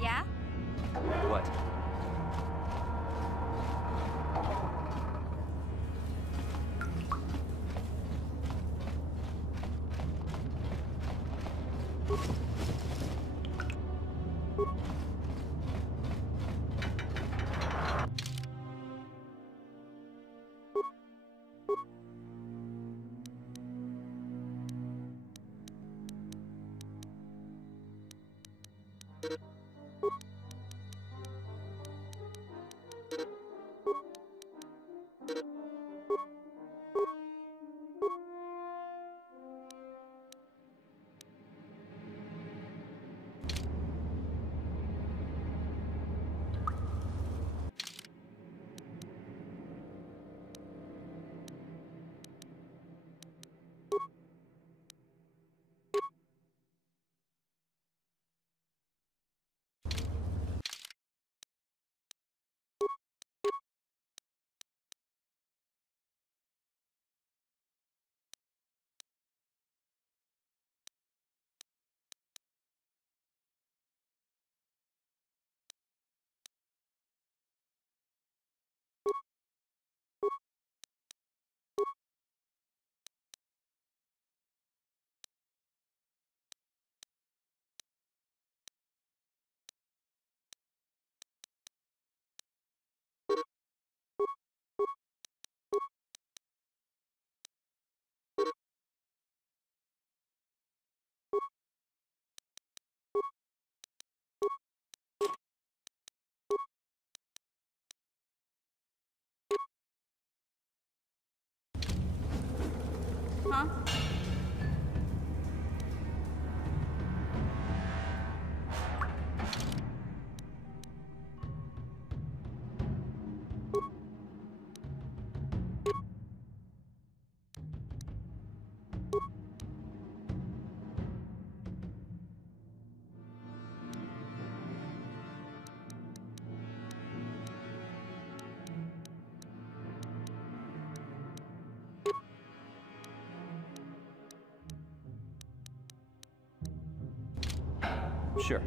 Yeah? What? Huh? Sure.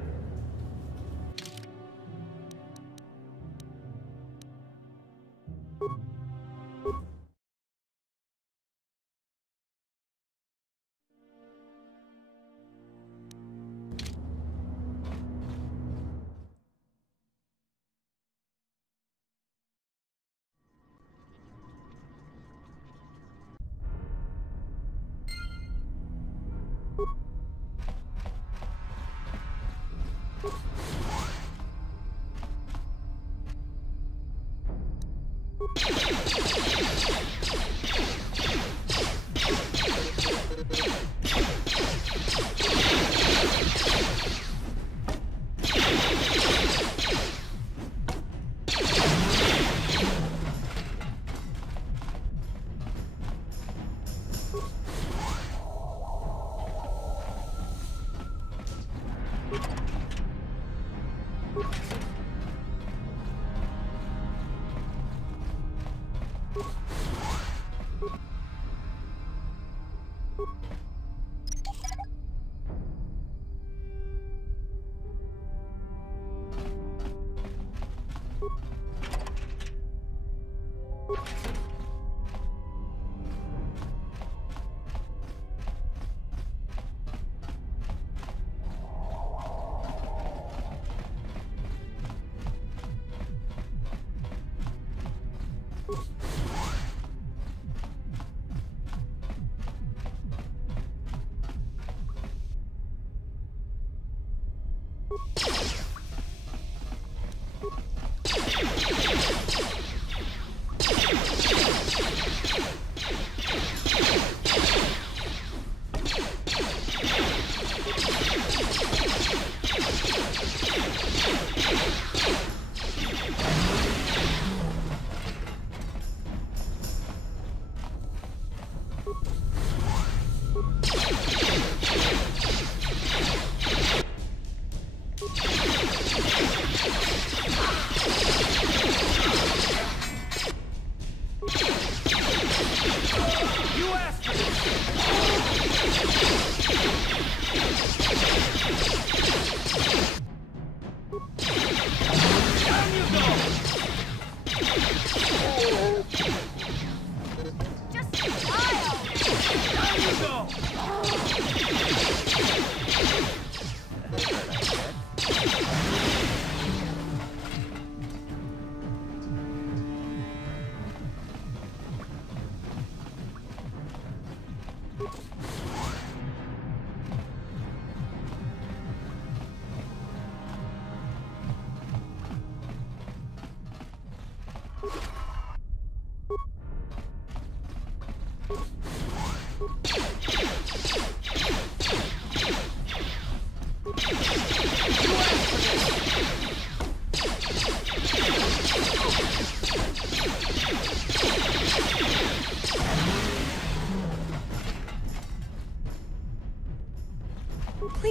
You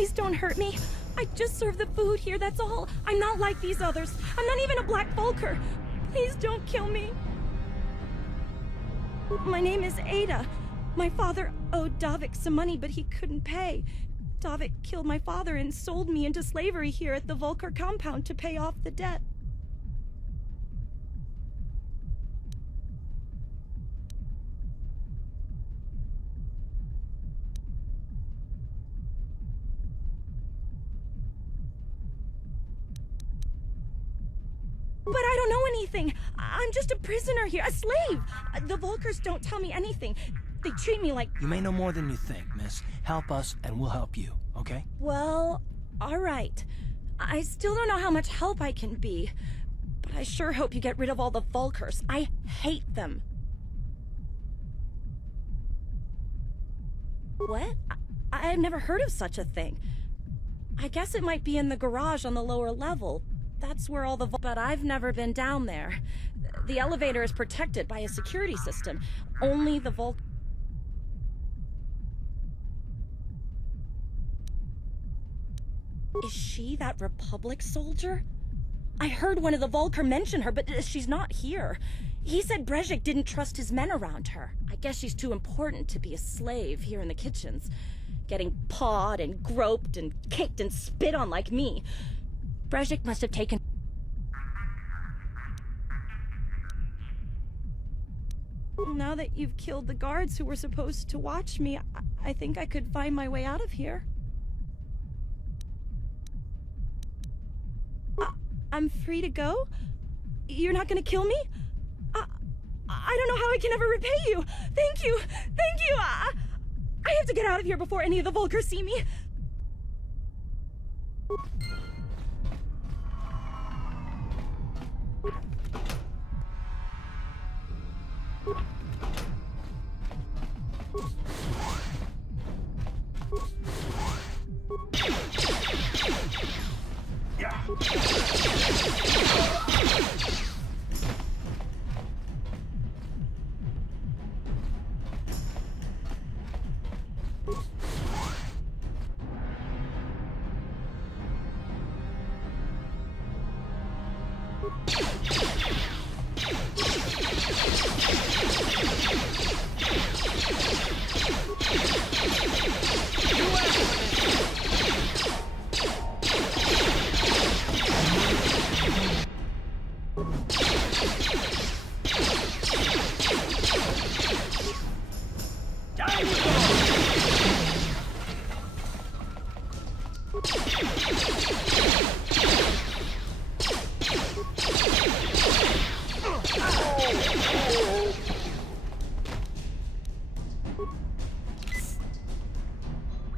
Please don't hurt me. I just serve the food here, that's all. I'm not like these others. I'm not even a Black Vulker. Please don't kill me. My name is Ada. My father owed Davik some money, but he couldn't pay. Davik killed my father and sold me into slavery here at the Vulker compound to pay off the debt. But I don't know anything. I'm just a prisoner here, a slave. The Vulkers don't tell me anything. They treat me like... You may know more than you think, miss. Help us and we'll help you, okay? Well, all right. I still don't know how much help I can be. But I sure hope you get rid of all the Vulkers. I hate them. What? I've never heard of such a thing. I guess it might be in the garage on the lower level. That's where all the... But I've never been down there. The elevator is protected by a security system. Only the Is she that Republic soldier? I heard one of the Vulker mention her, but she's not here. He said Brezhik didn't trust his men around her. I guess she's too important to be a slave here in the kitchens. Getting pawed and groped and kicked and spit on like me. Brezhik must have taken... Now that you've killed the guards who were supposed to watch me, I think I could find my way out of here. I'm free to go? You're not gonna kill me? I don't know how I can ever repay you. Thank you. Thank you. I have to get out of here before any of the Vulkers see me.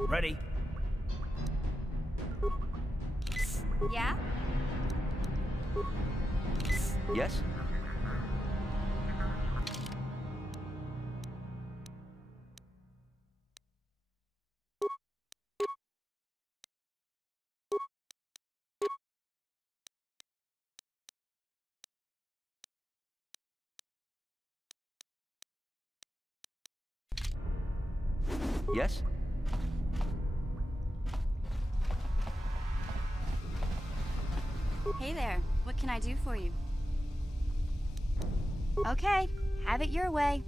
Ready? Yeah? Yes? Yes? Hey there, what can I do for you? Okay, have it your way.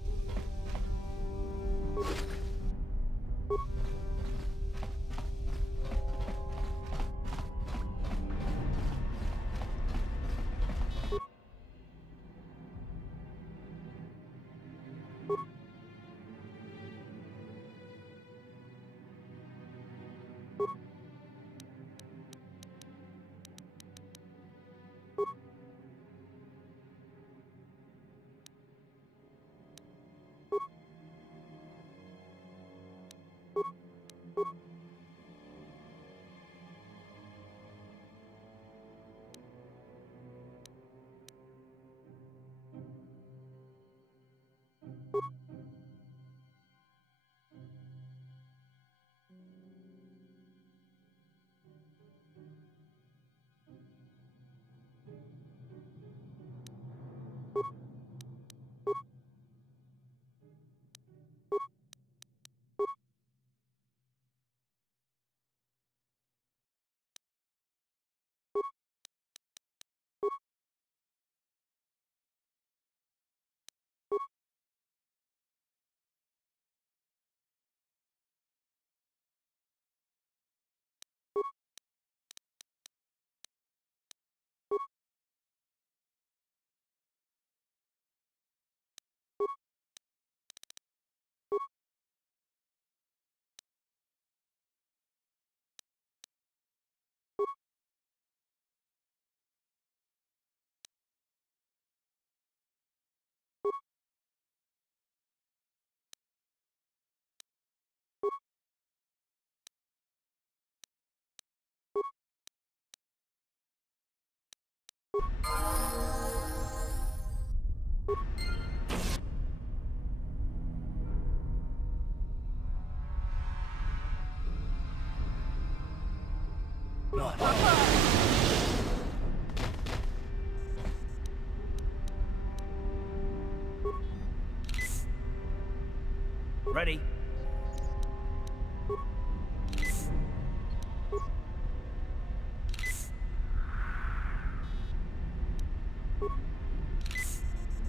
Ready.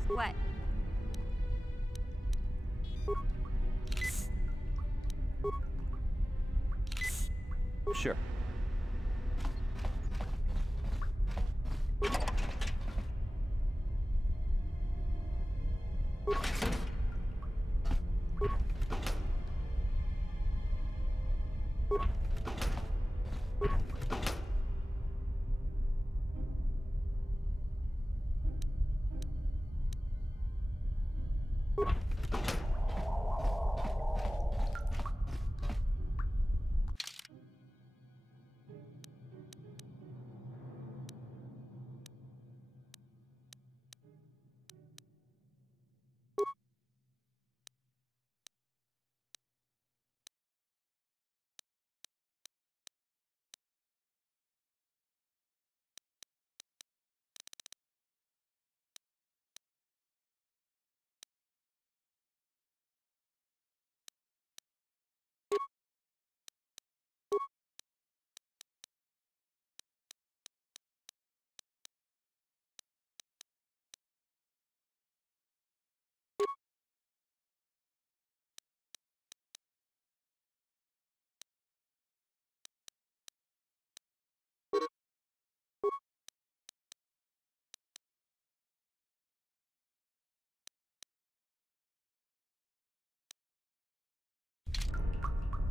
What? Sure.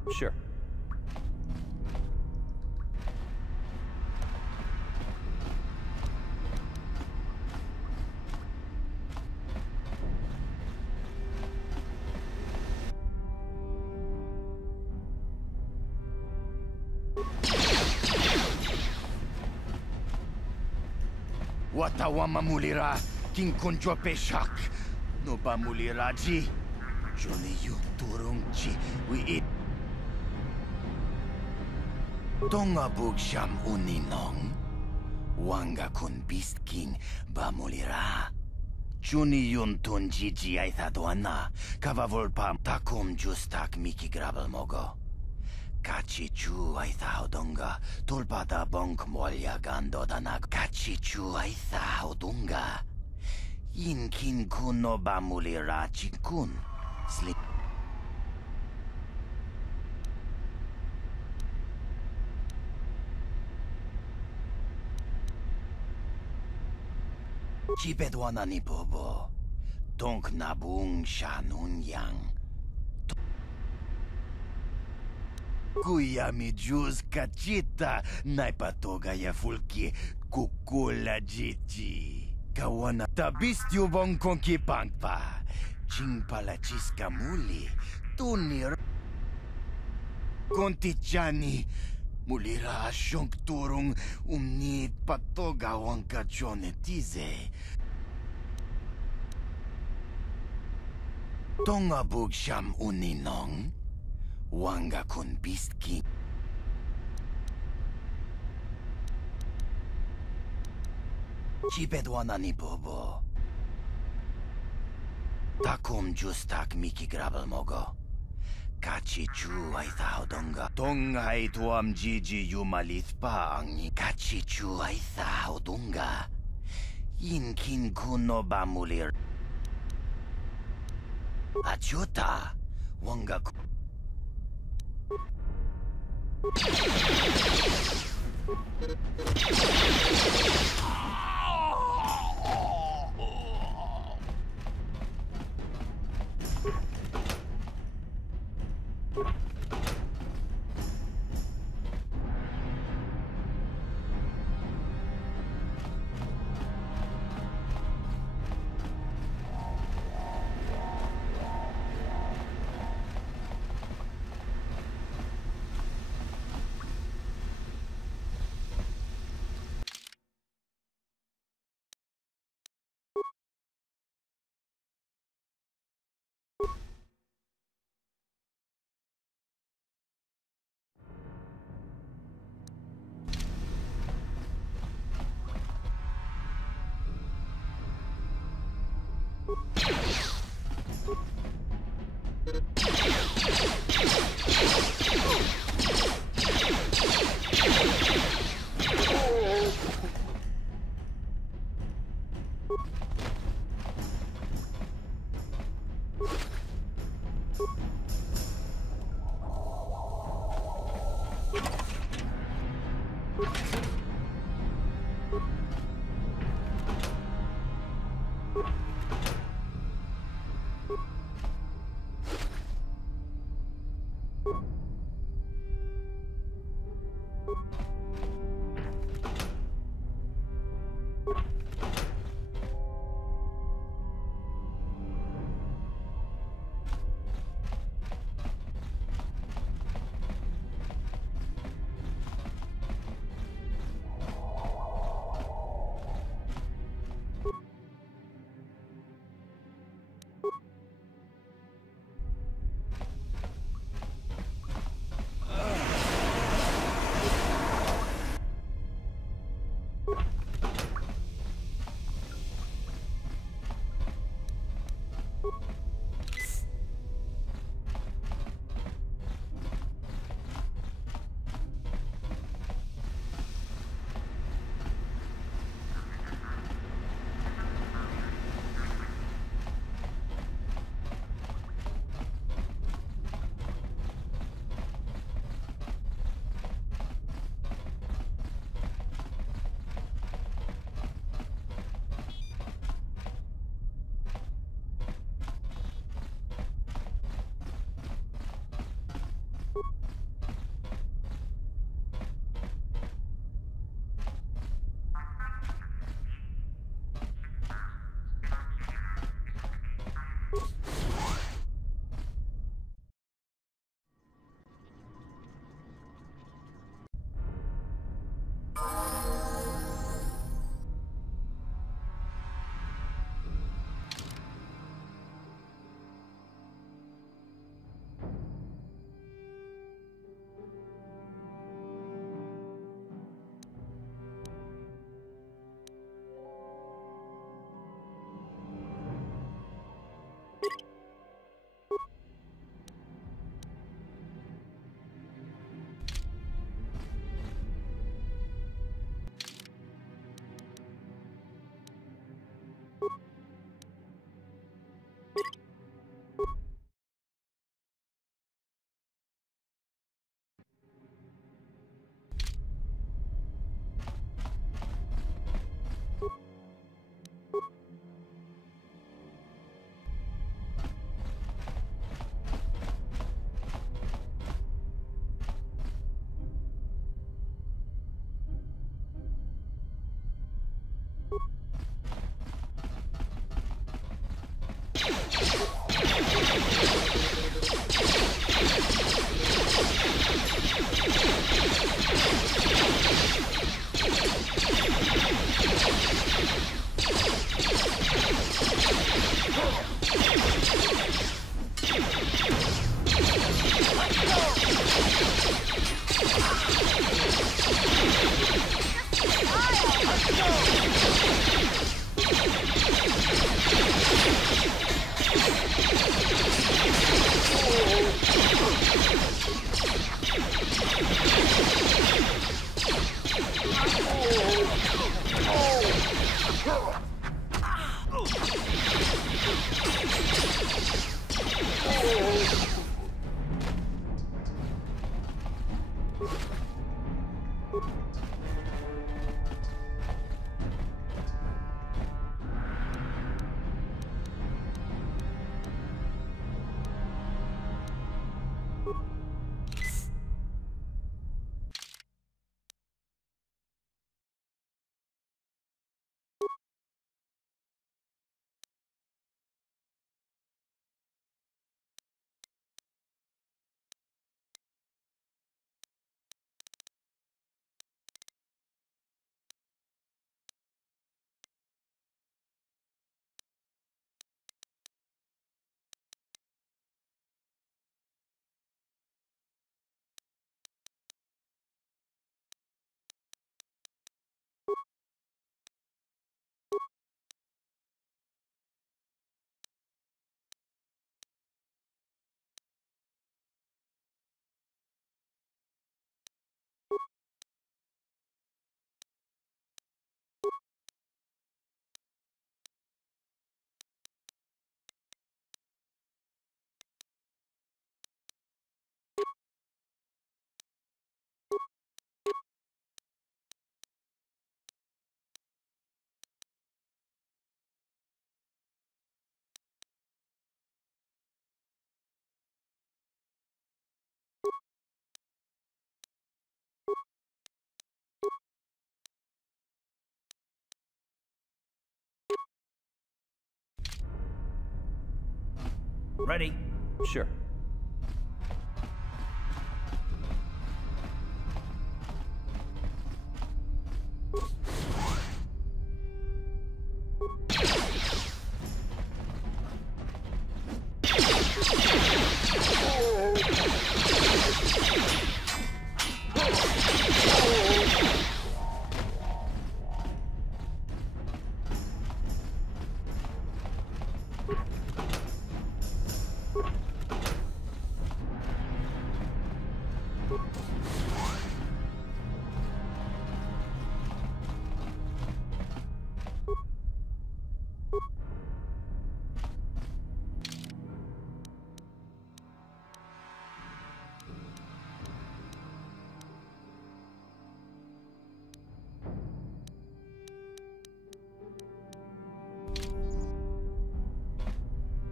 Sure. Watawama mulira, king kunjo peshak. No ba muliraji. Joni yu turungchi, we eat. Tonga bugsham uninong. Wanga kun beast king ba mulira. Juni yun tun jiji aithaduana. Kavavulpam takum justak miki grabel mogo. Kachi chu aithaudunga. Tulpada bonk molya gando danag. Kachi chu aithaudunga. Inkin kuno ba mulira chikun. Sleep. Chipedwana ni bobo. Tonk nabung shanun yang. Kuya mi juz kachita. Naipatoga ya fulki kukula jiji. Kawana tabistyo bong konki pangpa. Chingpala chiska muli. Tunir. Kontichani. Mulira asyong turong umni patoga wang kachonetize. Tonga bugsham uninong. Wanga kun beast king. Chipedwana ni bobo. Takum justak miki grabel mogo. Kachi chu ay thaudonga. Tong ay tuam jiji yumalit pa ang kachi chu ay thaudonga. Inkin kuno bamulir. Achuta. Wanga ku. Ready? Sure.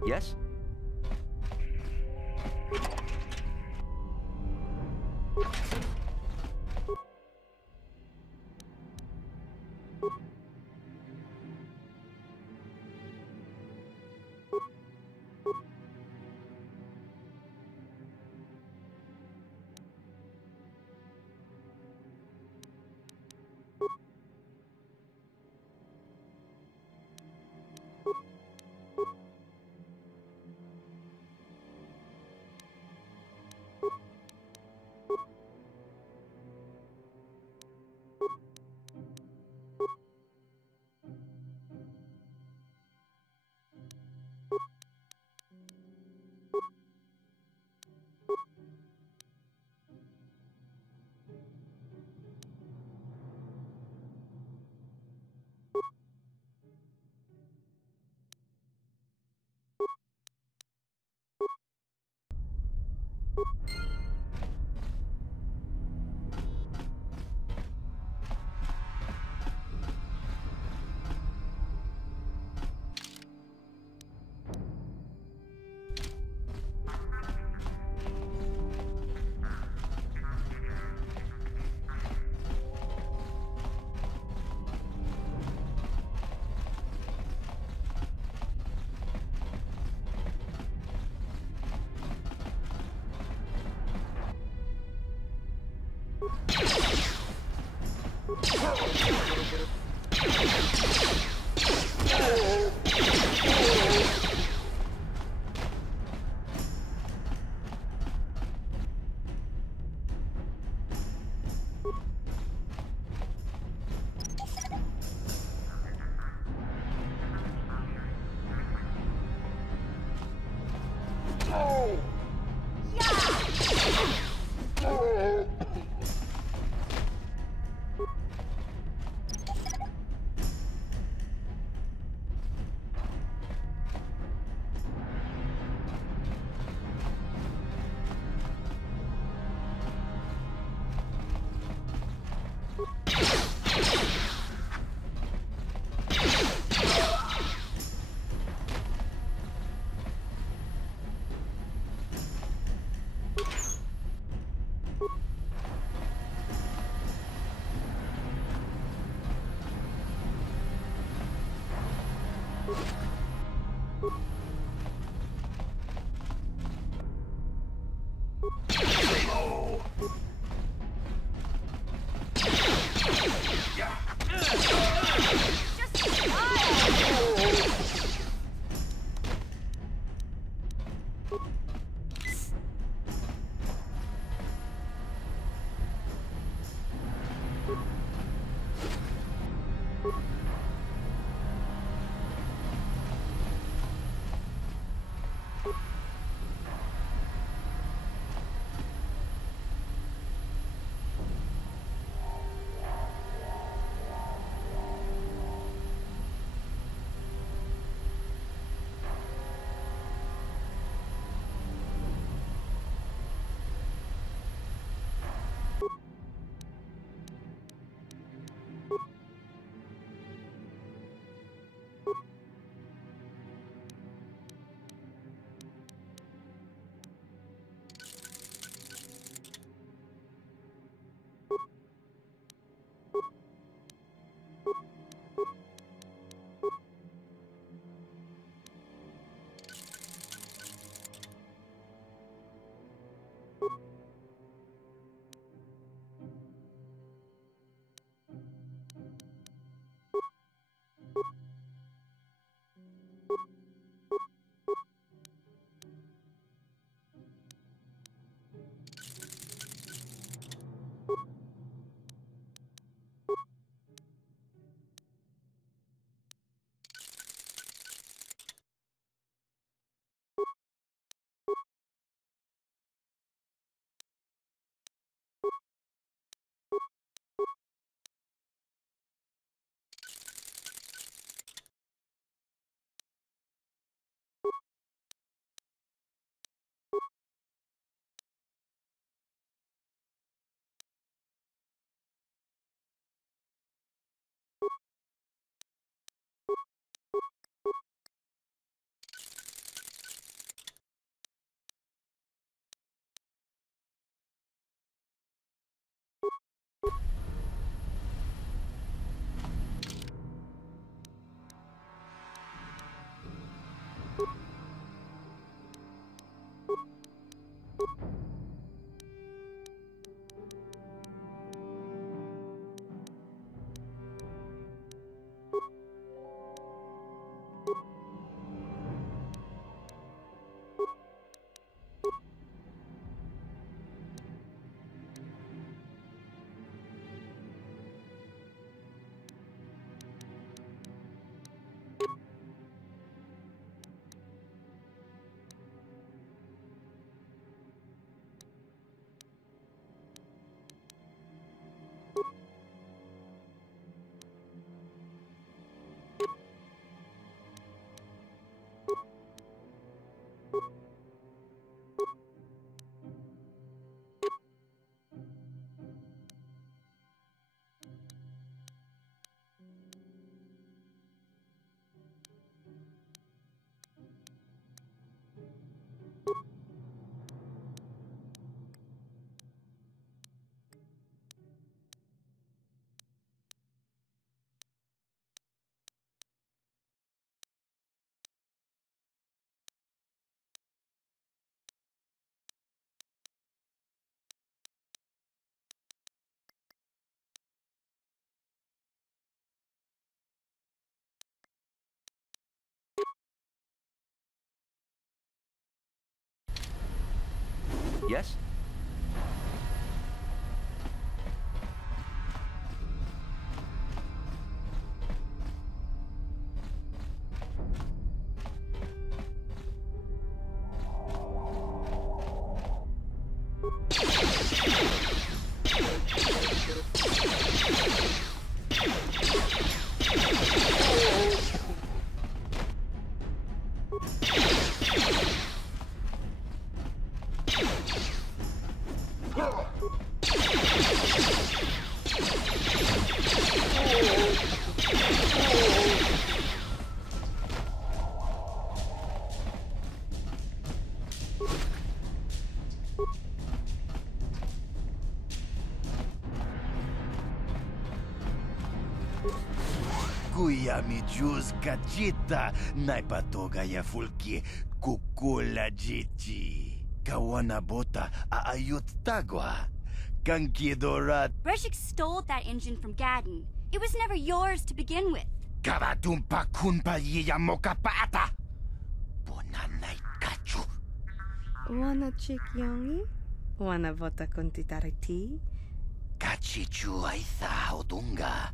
Yes? Yes? Kuya mi juz kachita naipatoga ya fulki kukula jichi. Kawana bota aayut tagwa. Kankidorat. Breshik stole that engine from Gadden. It was never yours to begin with. Kabatumpa kunpa yiya mokapaata. Bonanay kachu. Wanna chick yongi? Wanna vota kontitariti? Kachichu aitha odunga.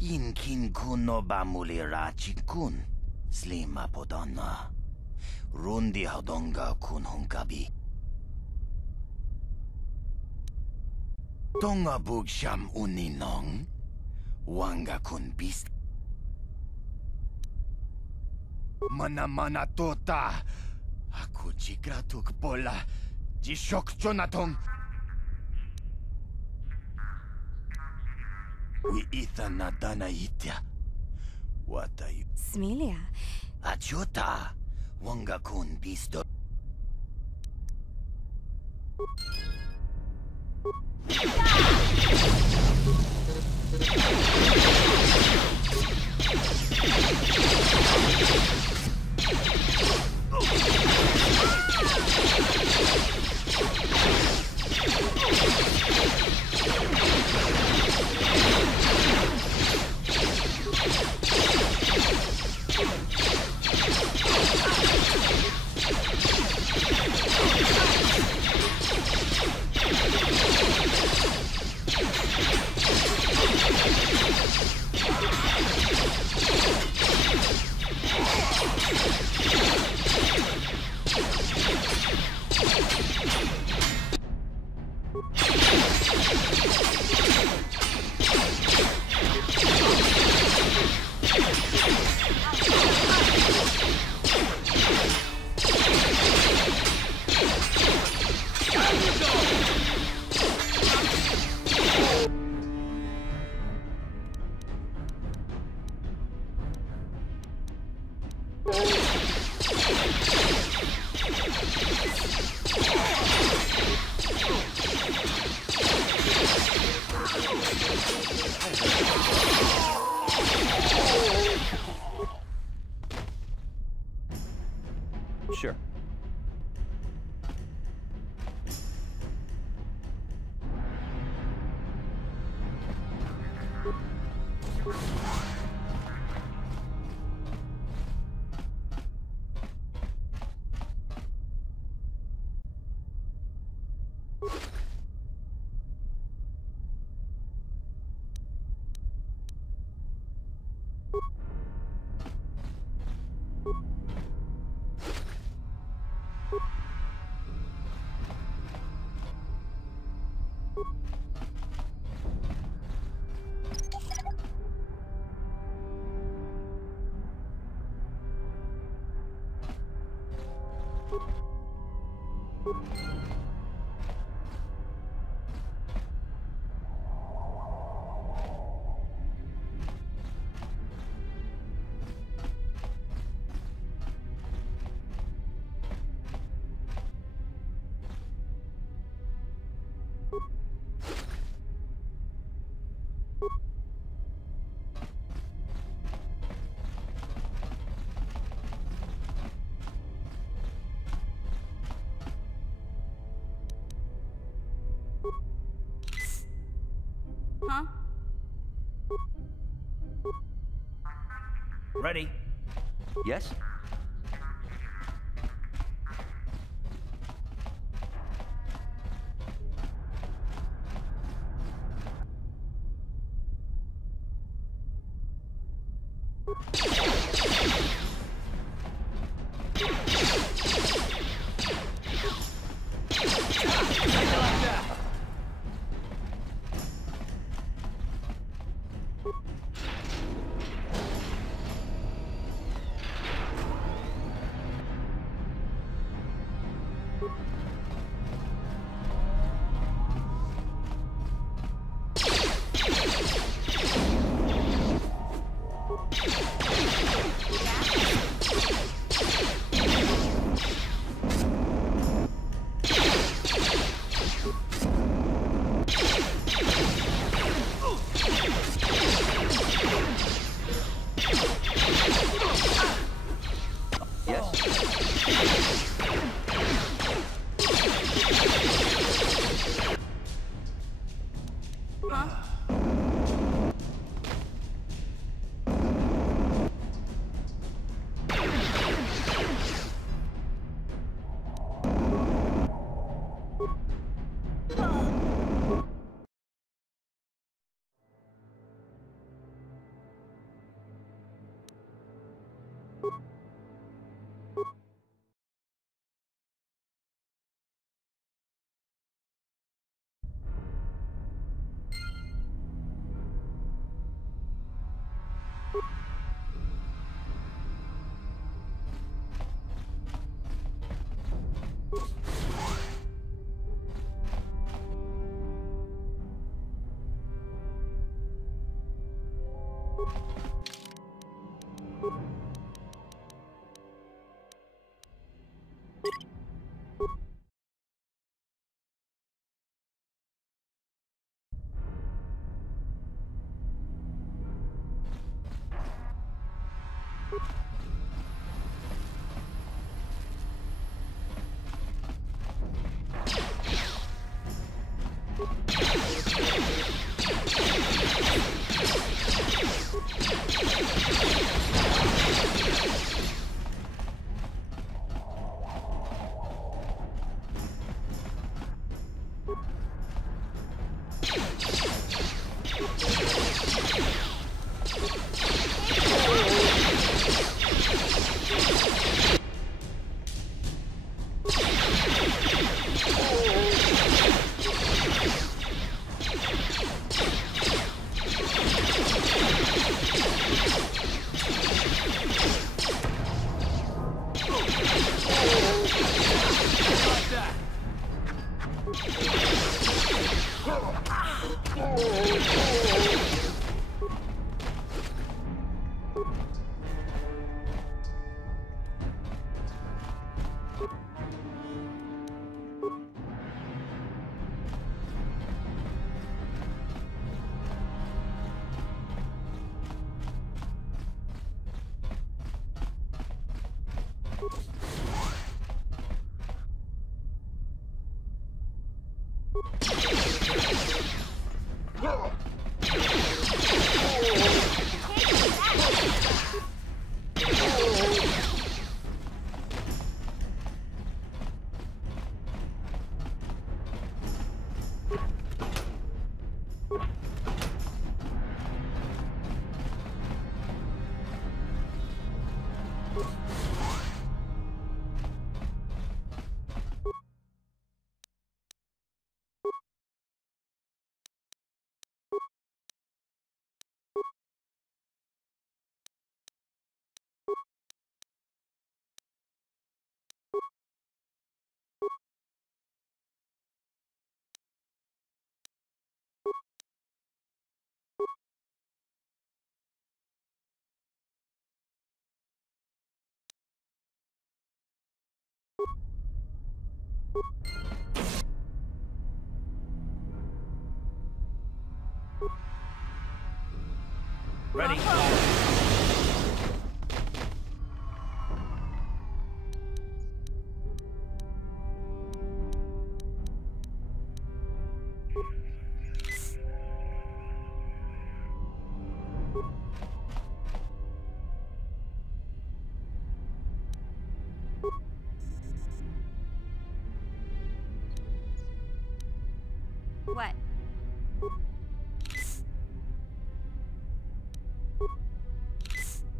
Inkin kuno bamulira chikun. Slima podonna. Rundi hodonga kun hunkabi. Tonga bugsham uninong. Wanga kun bist. Mana tota. Aku jigratuk bola. Jishok Jonathan. We itha nadana itya. What are you? Smilia. Achuta. Wanga kun bisto. Sure. Huh? Ready? Yes? Ready. What?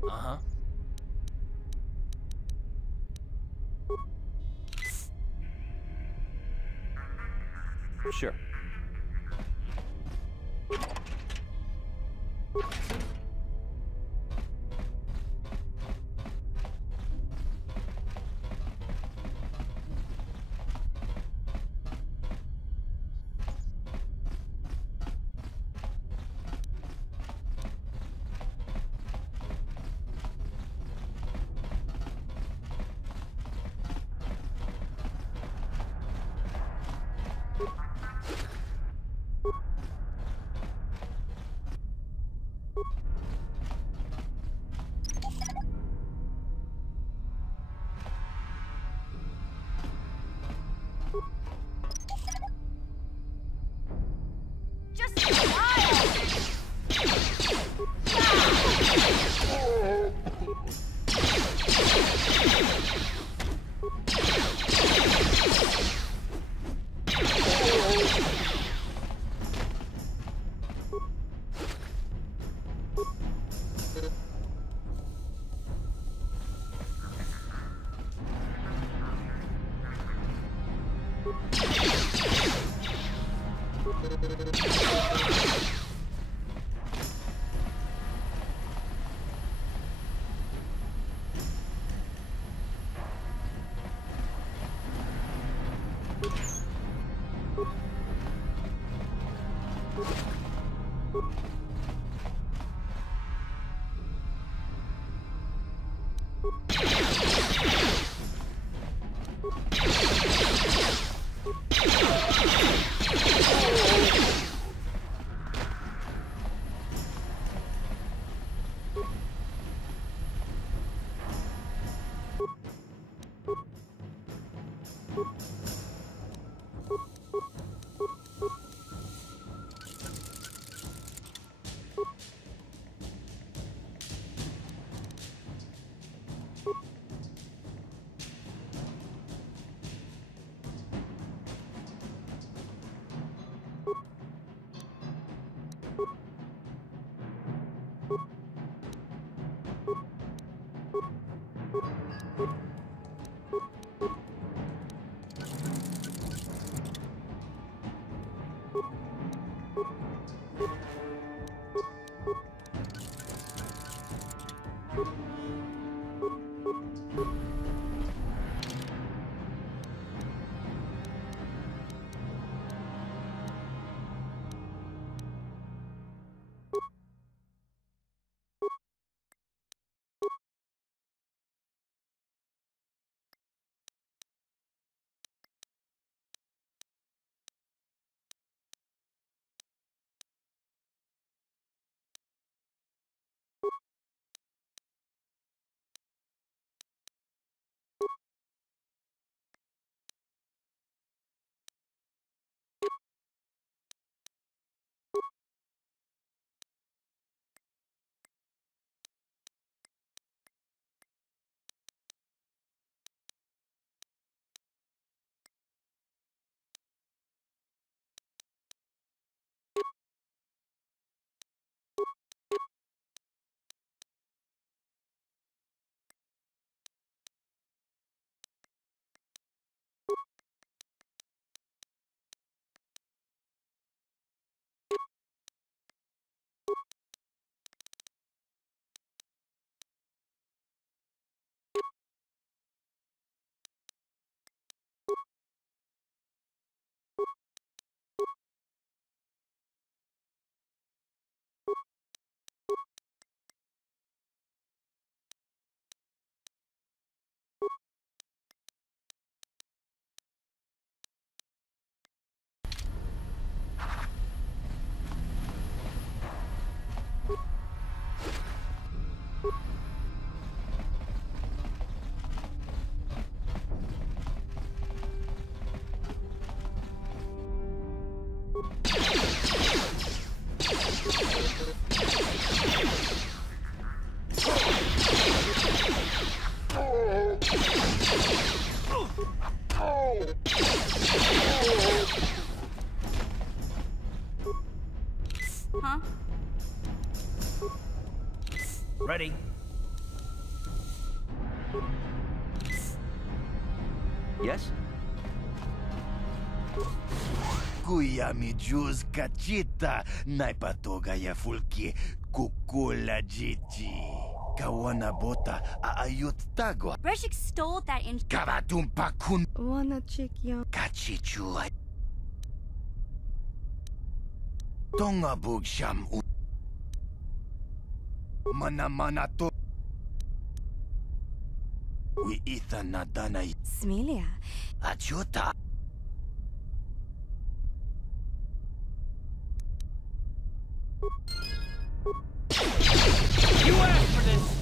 Uh-huh. Sure. Ready? Yes? Kuya mi juz kachita, naipatoga ya fulki, kukula jiji. Kawana bota aayut tago. Breshik stole that in. Kabatumpa kun. Wanna chick young. Kachichua. Tonga bugsham un. Mana to. We itha nadana. Smilia. Achuta. You asked for this!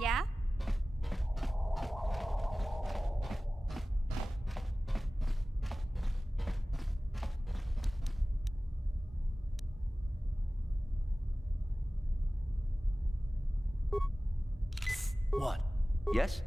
Yeah? What? Yes?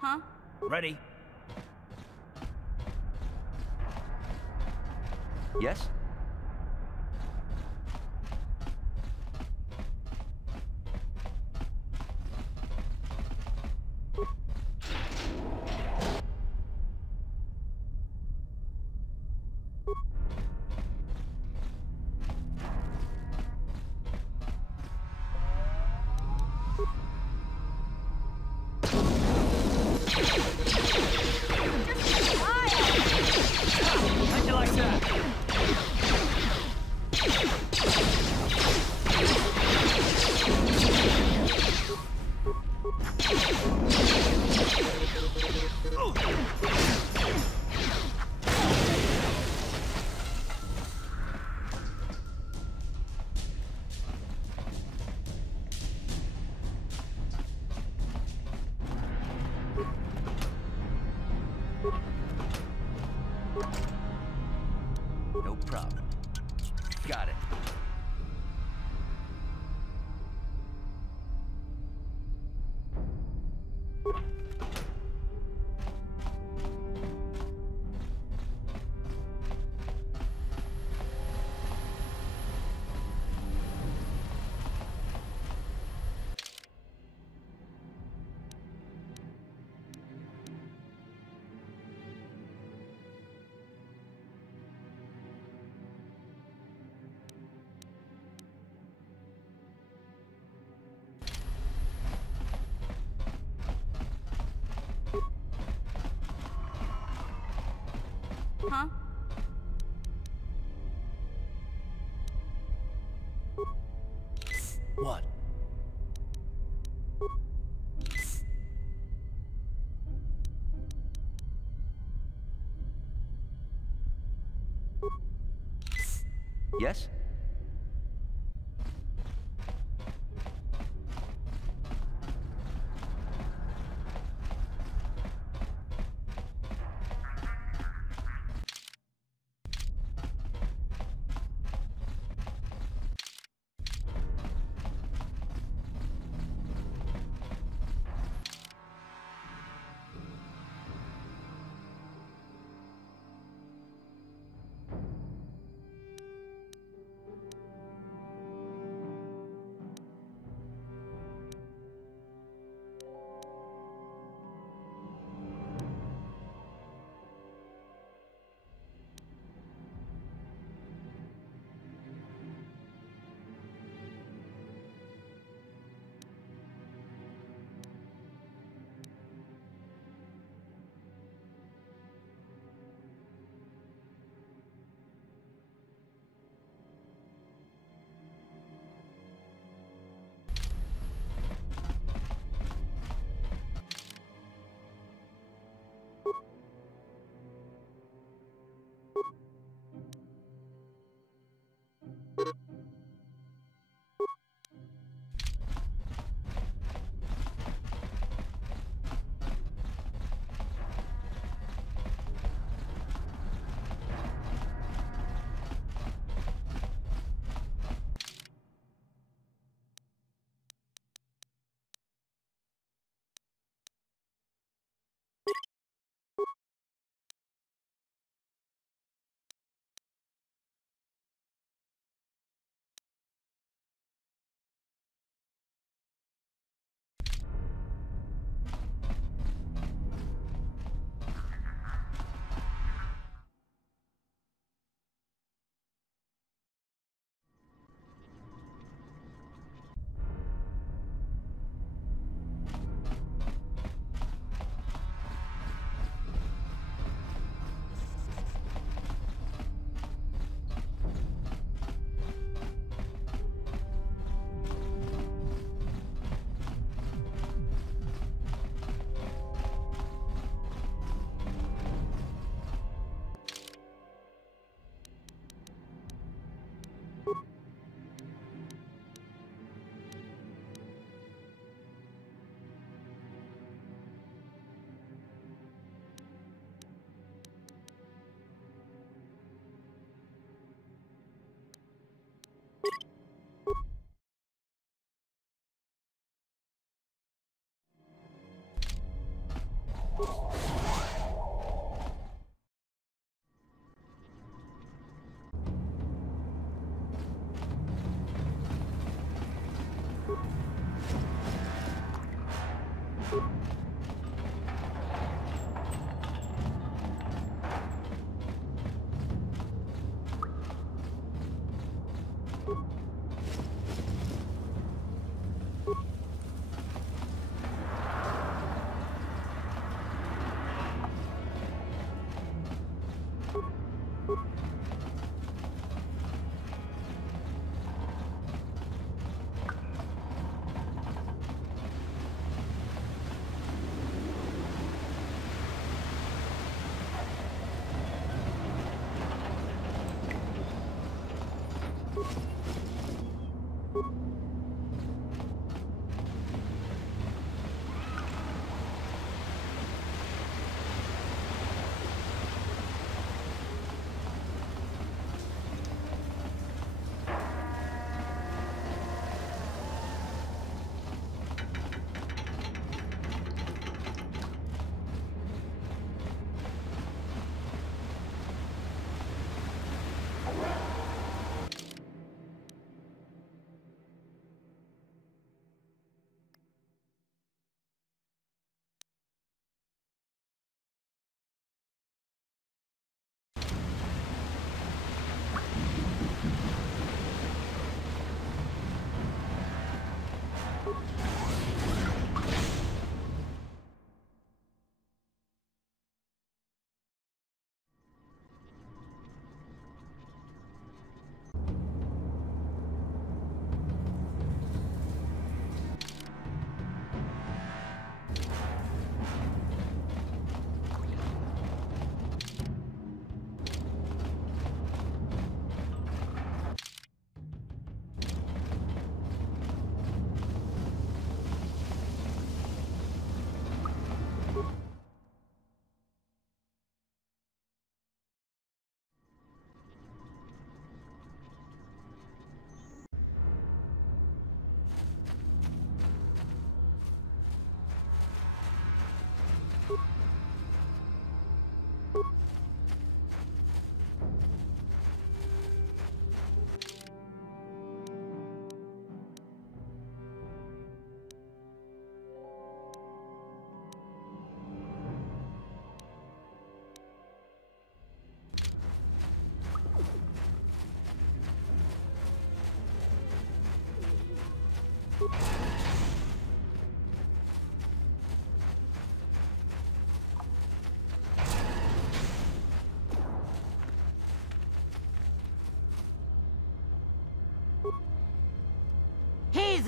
Huh? Ready? Yes? How'd you like that? No problem. Got it. Huh? What? Yes?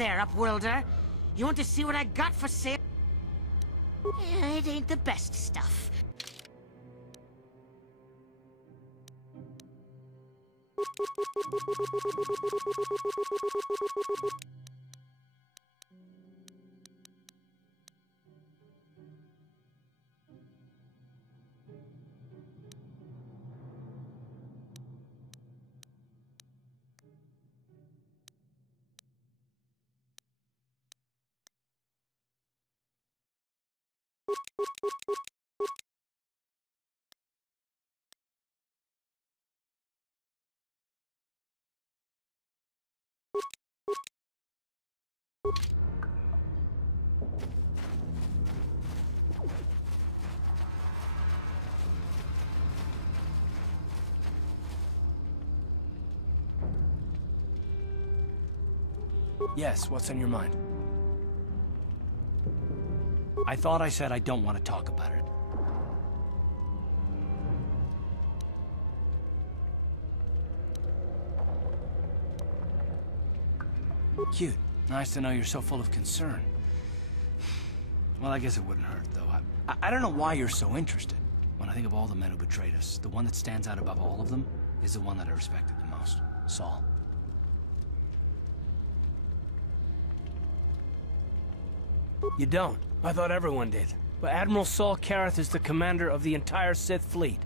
there, Upworlder. You want to see what I got for sale? It ain't the best stuff. Yes, what's on your mind? I thought I said I don't want to talk about it. Cute. Nice to know you're so full of concern. Well, I guess it wouldn't hurt, though. I don't know why you're so interested. When I think of all the men who betrayed us, the one that stands out above all of them is the one that I respected the most. Saul. You don't. I thought everyone did. But Admiral Saul Karath is the commander of the entire Sith fleet.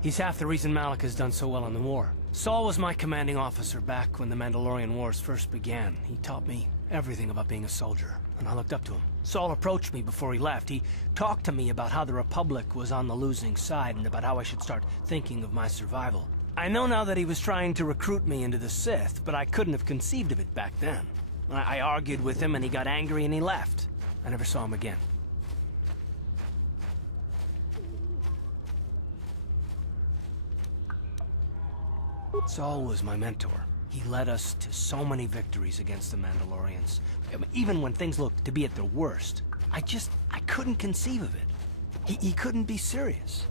He's half the reason Malak has done so well in the war. Saul was my commanding officer back when the Mandalorian Wars first began. He taught me everything about being a soldier, and I looked up to him. Saul approached me before he left. He talked to me about how the Republic was on the losing side and about how I should start thinking of my survival. I know now that he was trying to recruit me into the Sith, but I couldn't have conceived of it back then. I argued with him and he got angry and he left. I never saw him again. Saul was my mentor. He led us to so many victories against the Mandalorians. I mean, even when things looked to be at their worst, I couldn't conceive of it. He couldn't be serious.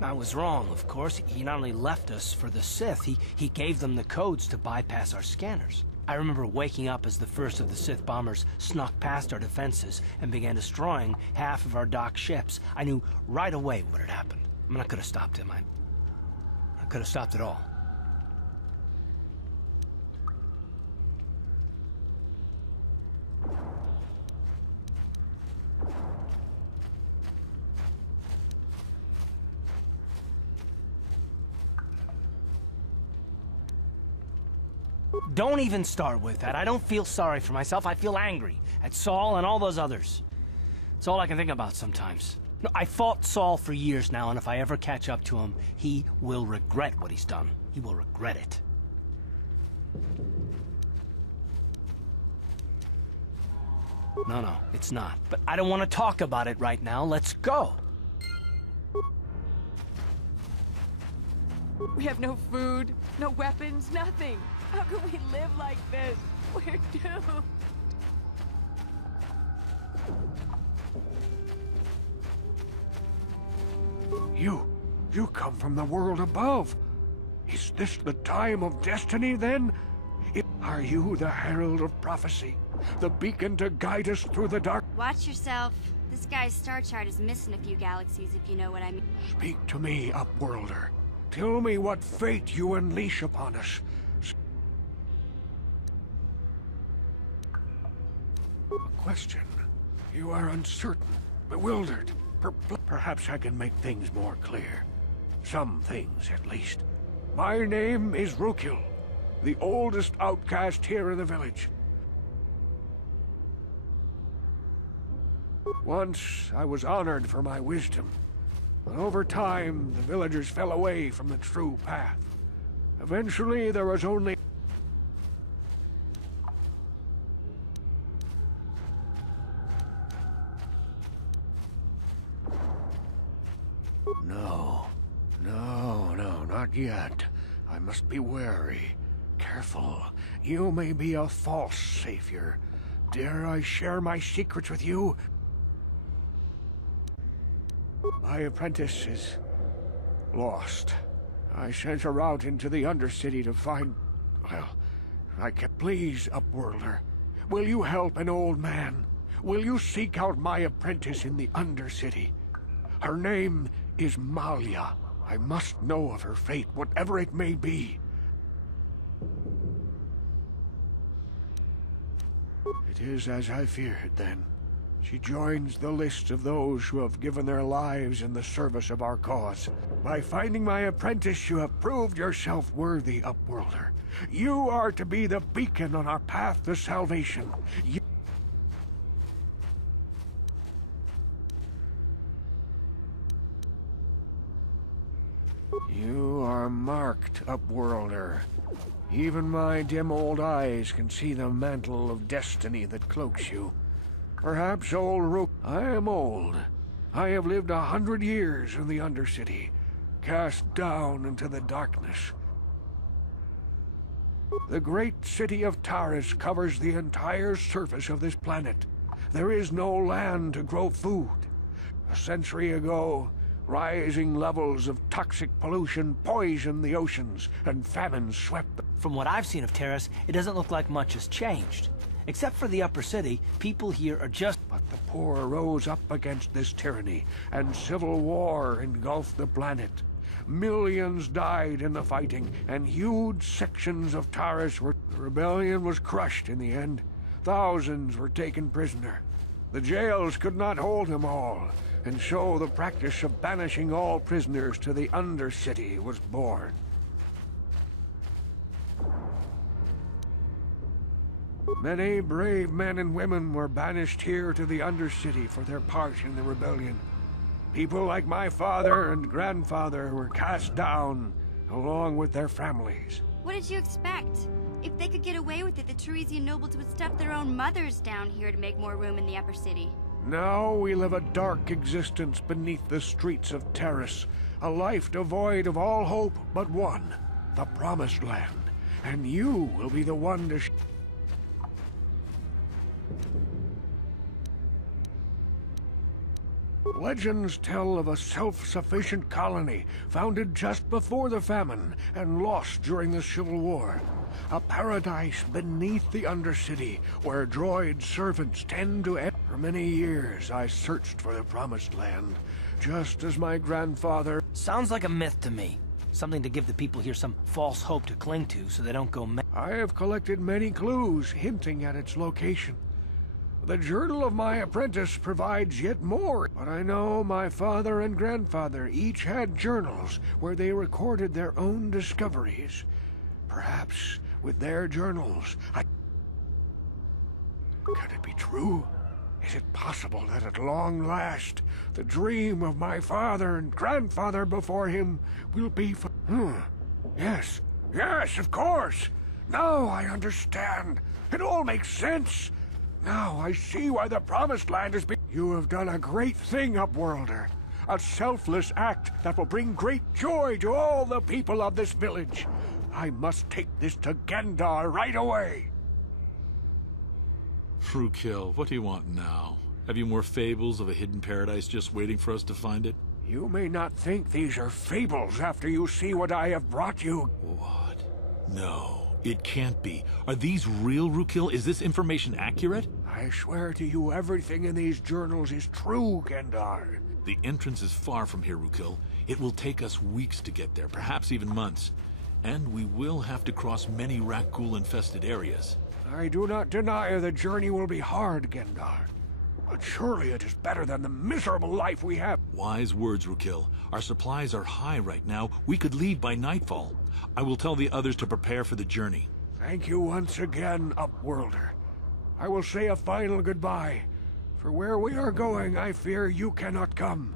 I was wrong, of course. He not only left us for the Sith, he gave them the codes to bypass our scanners. I remember waking up as the first of the Sith bombers snuck past our defenses and began destroying half of our docked ships. I knew right away what had happened. I mean, I could have stopped him. I could have stopped it all. Don't even start with that. I don't feel sorry for myself. I feel angry at Saul and all those others. It's all I can think about sometimes. No, I fought Saul for years now, and if I ever catch up to him, he will regret what he's done. He will regret it. No, it's not. But I don't want to talk about it right now. Let's go. We have no food, no weapons, nothing. How can we live like this? We're doomed. You come from the world above. Is this the time of destiny, then? Are you the herald of prophecy? The beacon to guide us through the dark? Watch yourself. This guy's star chart is missing a few galaxies, if you know what I mean. Speak to me, Upworlder. Tell me what fate you unleash upon us. A question. You are uncertain, bewildered. Perhaps I can make things more clear. Some things, at least. My name is Rukil, the oldest outcast here in the village. Once, I was honored for my wisdom. But over time, the villagers fell away from the true path. Eventually, there was only... No, not yet. I must be wary. Careful. You may be a false savior. Dare I share my secrets with you? My apprentice is lost. I sent her out into the Undercity to find... well, I can... Please, Upworlder. Will you help an old man? Will you seek out my apprentice in the Undercity? Her name is Malia. I must know of her fate, whatever it may be. It is as I feared, then. She joins the list of those who have given their lives in the service of our cause. By finding my apprentice, you have proved yourself worthy, Upworlder. You are to be the beacon on our path to salvation. You are marked, Upworlder. Even my dim old eyes can see the mantle of destiny that cloaks you. Perhaps old Rook. I am old. I have lived 100 years in the Undercity, cast down into the darkness. The great city of Taris covers the entire surface of this planet. There is no land to grow food. A century ago, rising levels of toxic pollution poisoned the oceans, and famine swept them. From what I've seen of Taris, it doesn't look like much has changed. Except for the upper city, people here are just... But the poor rose up against this tyranny, and civil war engulfed the planet. Millions died in the fighting, and huge sections of Taris were... The rebellion was crushed in the end. Thousands were taken prisoner. The jails could not hold them all, and so the practice of banishing all prisoners to the Undercity was born. Many brave men and women were banished here to the Undercity for their part in the rebellion. People like my father and grandfather were cast down, along with their families. What did you expect? If they could get away with it, the Teresian nobles would stuff their own mothers down here to make more room in the upper city. Now we live a dark existence beneath the streets of Taris, a life devoid of all hope but one, the Promised Land. And you will be the one to... Legends tell of a self-sufficient colony founded just before the famine and lost during the Civil War. A paradise beneath the Undercity where droid servants tend to... For many years I searched for the Promised Land, just as my grandfather... Sounds like a myth to me. Something to give the people here some false hope to cling to so they don't go mad. I have collected many clues hinting at its location. The journal of my apprentice provides yet more, but I know my father and grandfather each had journals where they recorded their own discoveries. Perhaps with their journals, Can it be true? Is it possible that at long last, the dream of my father and grandfather before him will be for... Yes, yes, of course! Now I understand. It all makes sense. Now I see why the Promised Land is being... You have done a great thing, Upworlder. A selfless act that will bring great joy to all the people of this village. I must take this to Gendar right away. Rookil, what do you want now? Have you more fables of a hidden paradise just waiting for us to find it? You may not think these are fables after you see what I have brought you. What? No. It can't be. Are these real, Rookil? Is this information accurate? I swear to you, everything in these journals is true, Gendar. The entrance is far from here, Rookil. It will take us weeks to get there, perhaps even months. And we will have to cross many Rakghoul-infested areas. I do not deny the journey will be hard, Gendar. But surely it is better than the miserable life we have. Wise words, Rookil. Our supplies are high right now. We could leave by nightfall. I will tell the others to prepare for the journey. Thank you once again, Upworlder. I will say a final goodbye. For where we are going, I fear you cannot come.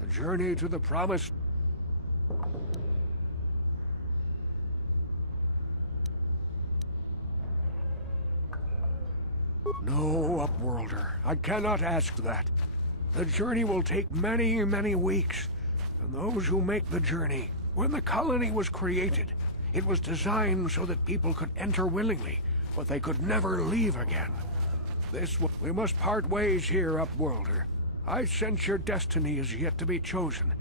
The journey to the Promised... No, Upworlder. I cannot ask that. The journey will take many, many weeks. And those who make the journey... When the colony was created, it was designed so that people could enter willingly, but they could never leave again. We must part ways here, Upworlder. I sense your destiny is yet to be chosen.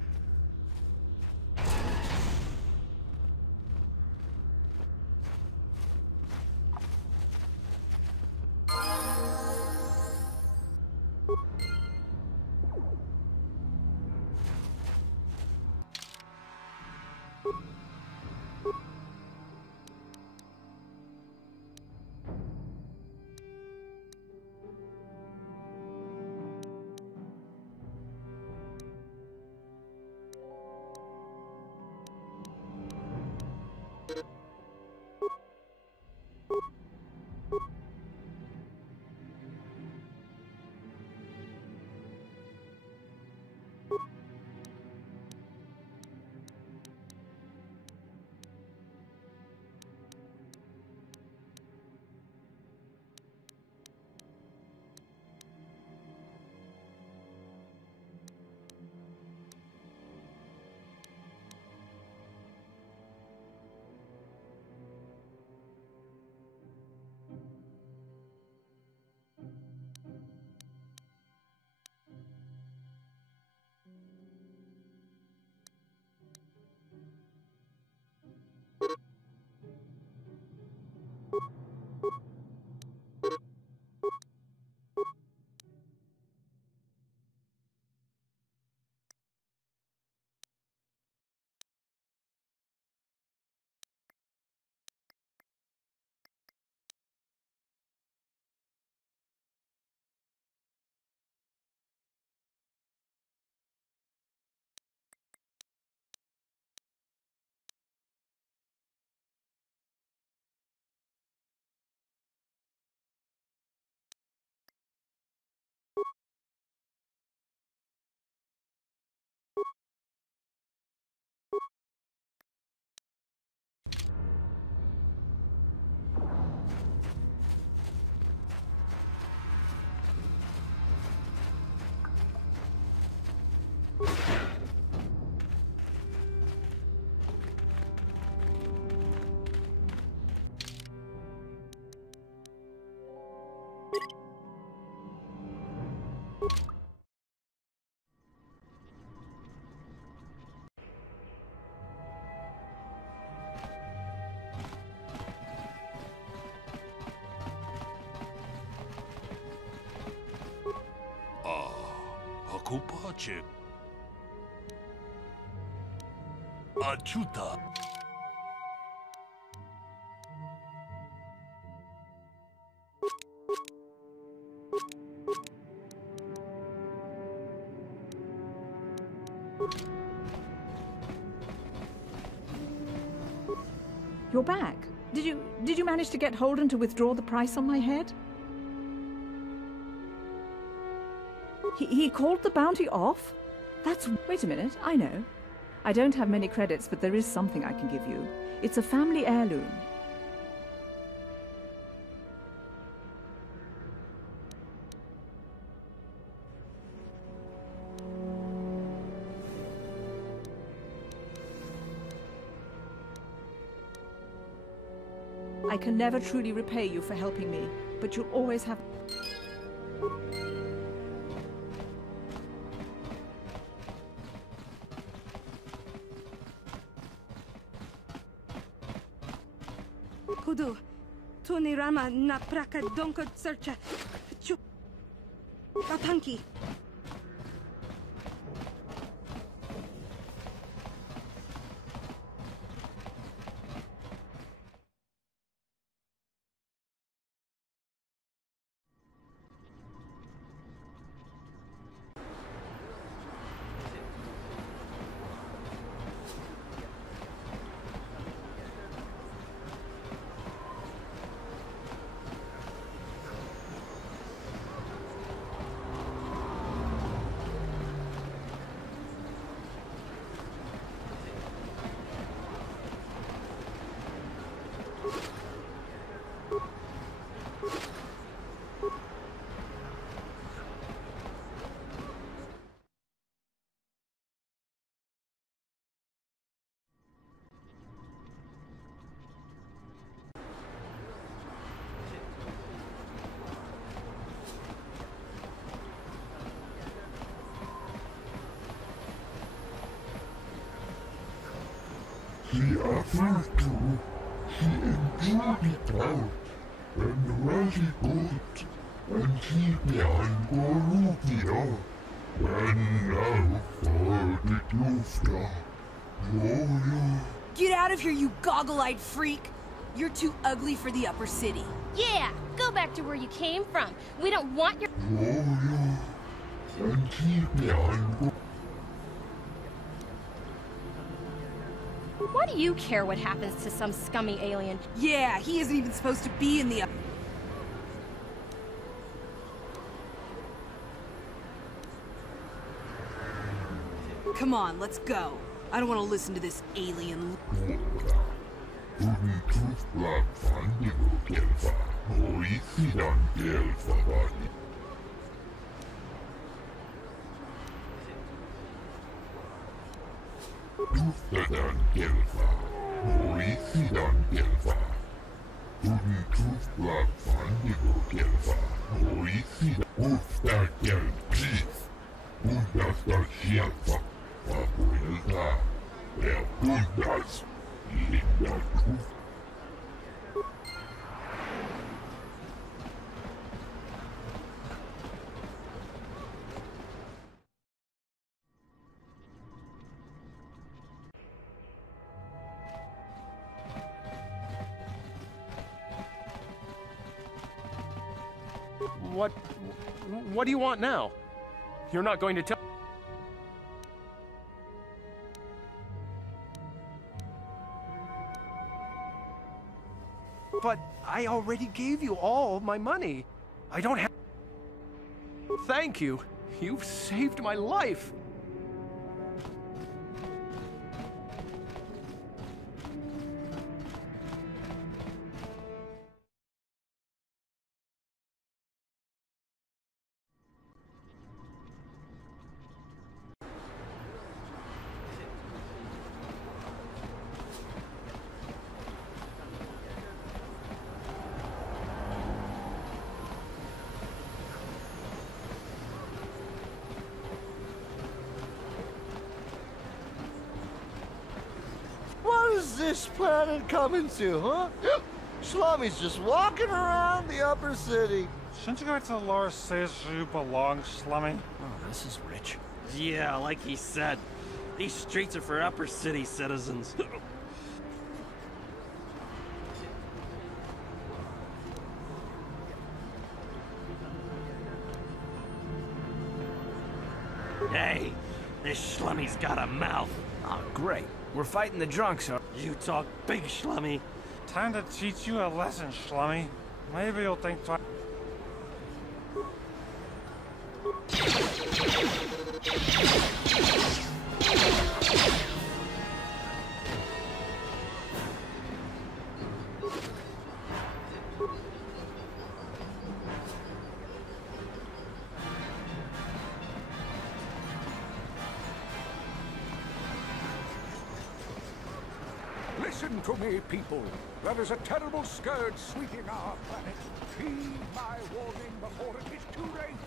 Achick. Achuta. You're back. Did you manage to get Holden to withdraw the price on my head? He called the bounty off? Wait a minute, I know. I don't have many credits, but there is something I can give you. It's a family heirloom. I can never truly repay you for helping me, but you'll always have... Kudu, Tunirama na praka donko searcha. Papanki. He offered to, he enjoyed it out, and very good, and he behind Gorubia, and now for the Lufta. Get out of here, you goggle-eyed freak! You're too ugly for the upper city. Yeah, go back to where you came from. We don't want your... And he behind Why do you care what happens to some scummy alien? Yeah, he isn't even supposed to be in the... Come on, let's go. I don't want to listen to this alien... Tuftadan Gelfa, Mauritian Gelfa, Tufla Fandigo Gelfa, Mauritian Ufta Gelpis, Undastar Shelfa, Papuelta, Pundas, Linda Tuf. What do you want now? You're not going to tell... But I already gave you all my money. I don't have... Thank you. You've saved my life. What is this planet coming to, huh? Slummies just walking around the upper city. Shouldn't you go to Laura says you belong, Slummy? Oh, this is rich. Yeah, like he said. These streets are for upper city citizens. Hey, this schlummy's got a mouth. Oh, great. We're fighting the drunks, huh? You talk big, schlummy. Time to teach you a lesson, Schlummy. Maybe you'll think twice. Listen to me, people. There is a terrible scourge sweeping our planet. Heed my warning before it is too late.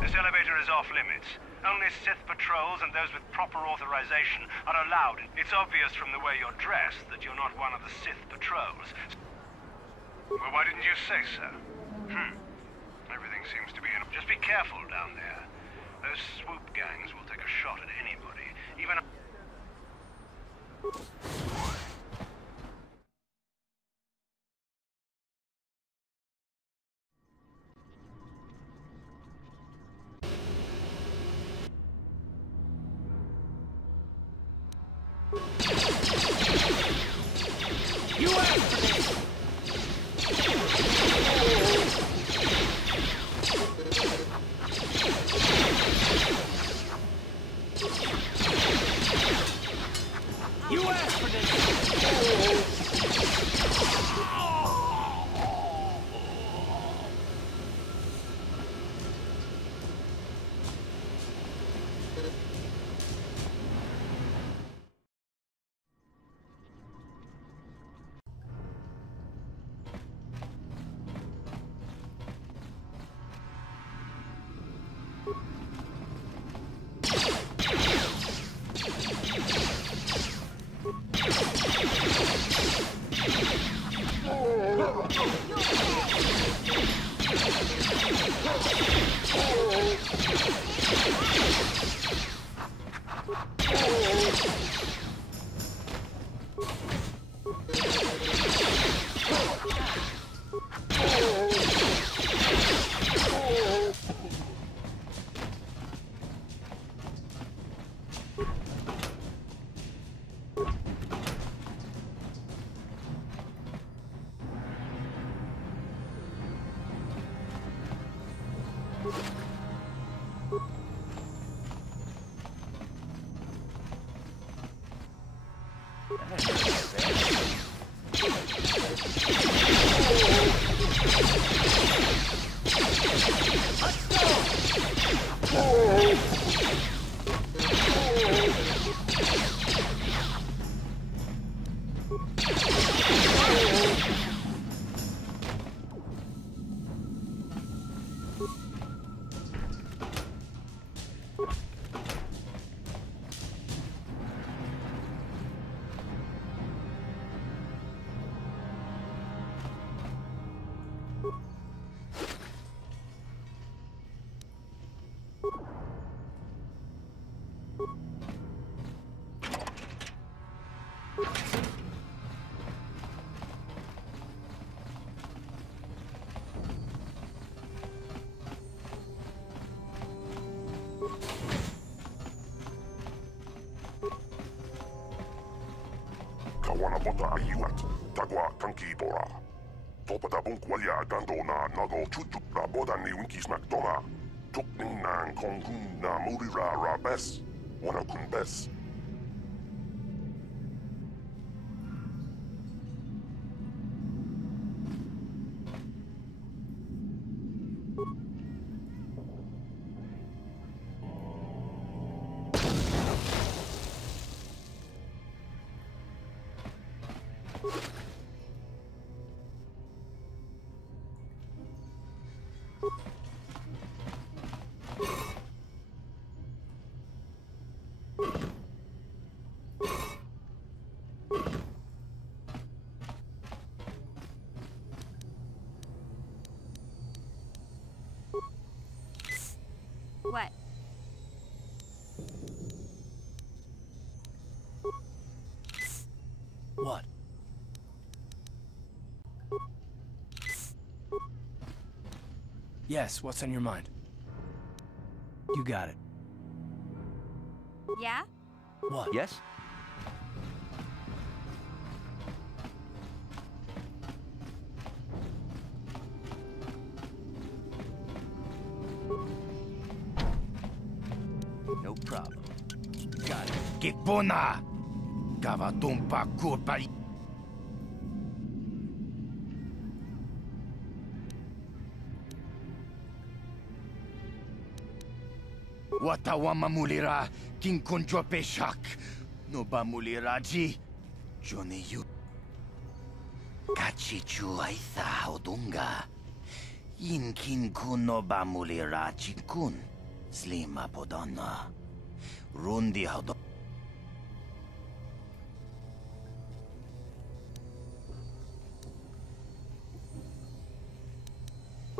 This elevator is off limits. Only Sith patrols and those with proper authorization are allowed. It's obvious from the way you're dressed that you're not one of the Sith patrols. Well, why didn't you say so? Everything seems to be in... Just be careful down there. Those swoop gangs will take a shot at anybody, even... You asked for this! You asked for this! Kawana bota ayuat, tagwa kanki bora. Topada bunkwalia gandona nago chuchu la boda ni winki smack doma. Tukning nang kongun na murira ra bes. Wana kun bes. What? What? Yes, what's on your mind? You got it. Yeah? What? Yes? No problem. Got it. Kikbona! Gavatumpa kurpali. Watawama mulira kinkonjo peshak. No ba muliraji. Johnny you. Kachichu aitha odunga. Inkin kuno ba muliraji kun. Slima podana. Rundi haudo.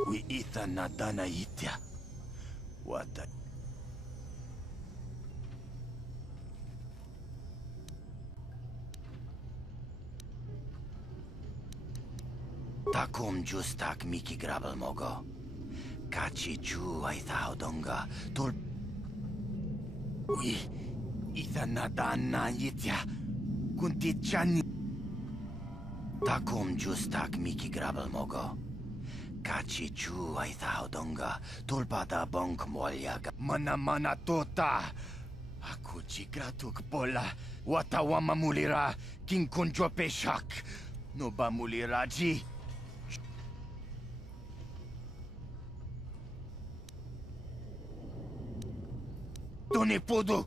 We ita nadana itya. What the? Takum justak miki grabel mogo. Kachi chu aitha odonga. Tul. We ita nadana itya. Kunti chani. Takum justak miki grabel mogo. Kachi chu aitha odonga. Tulpada bonk molyaga. Mana tota. Aku jigratuk bola. Watawama mulira. Kinkunjo peshak. No ba muliraji. Tony Podo.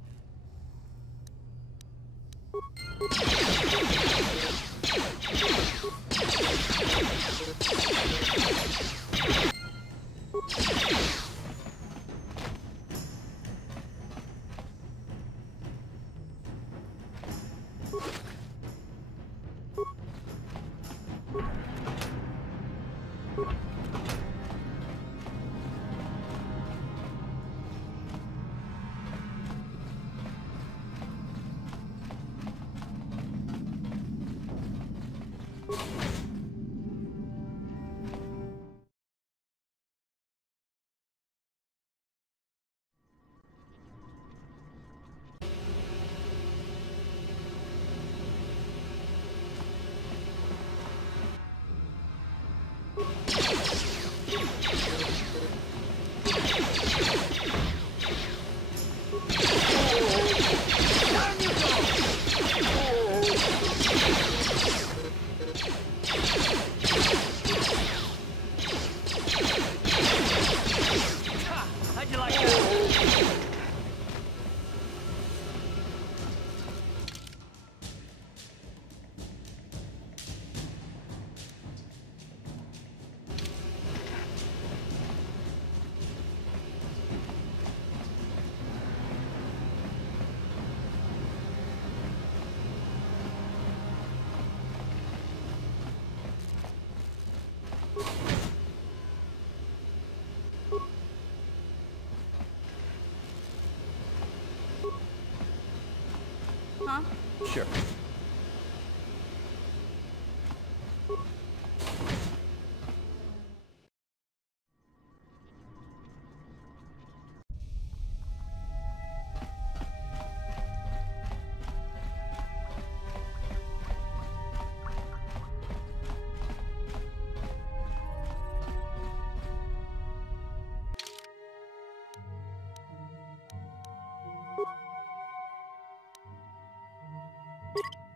How'd you like that? Huh? Sure. You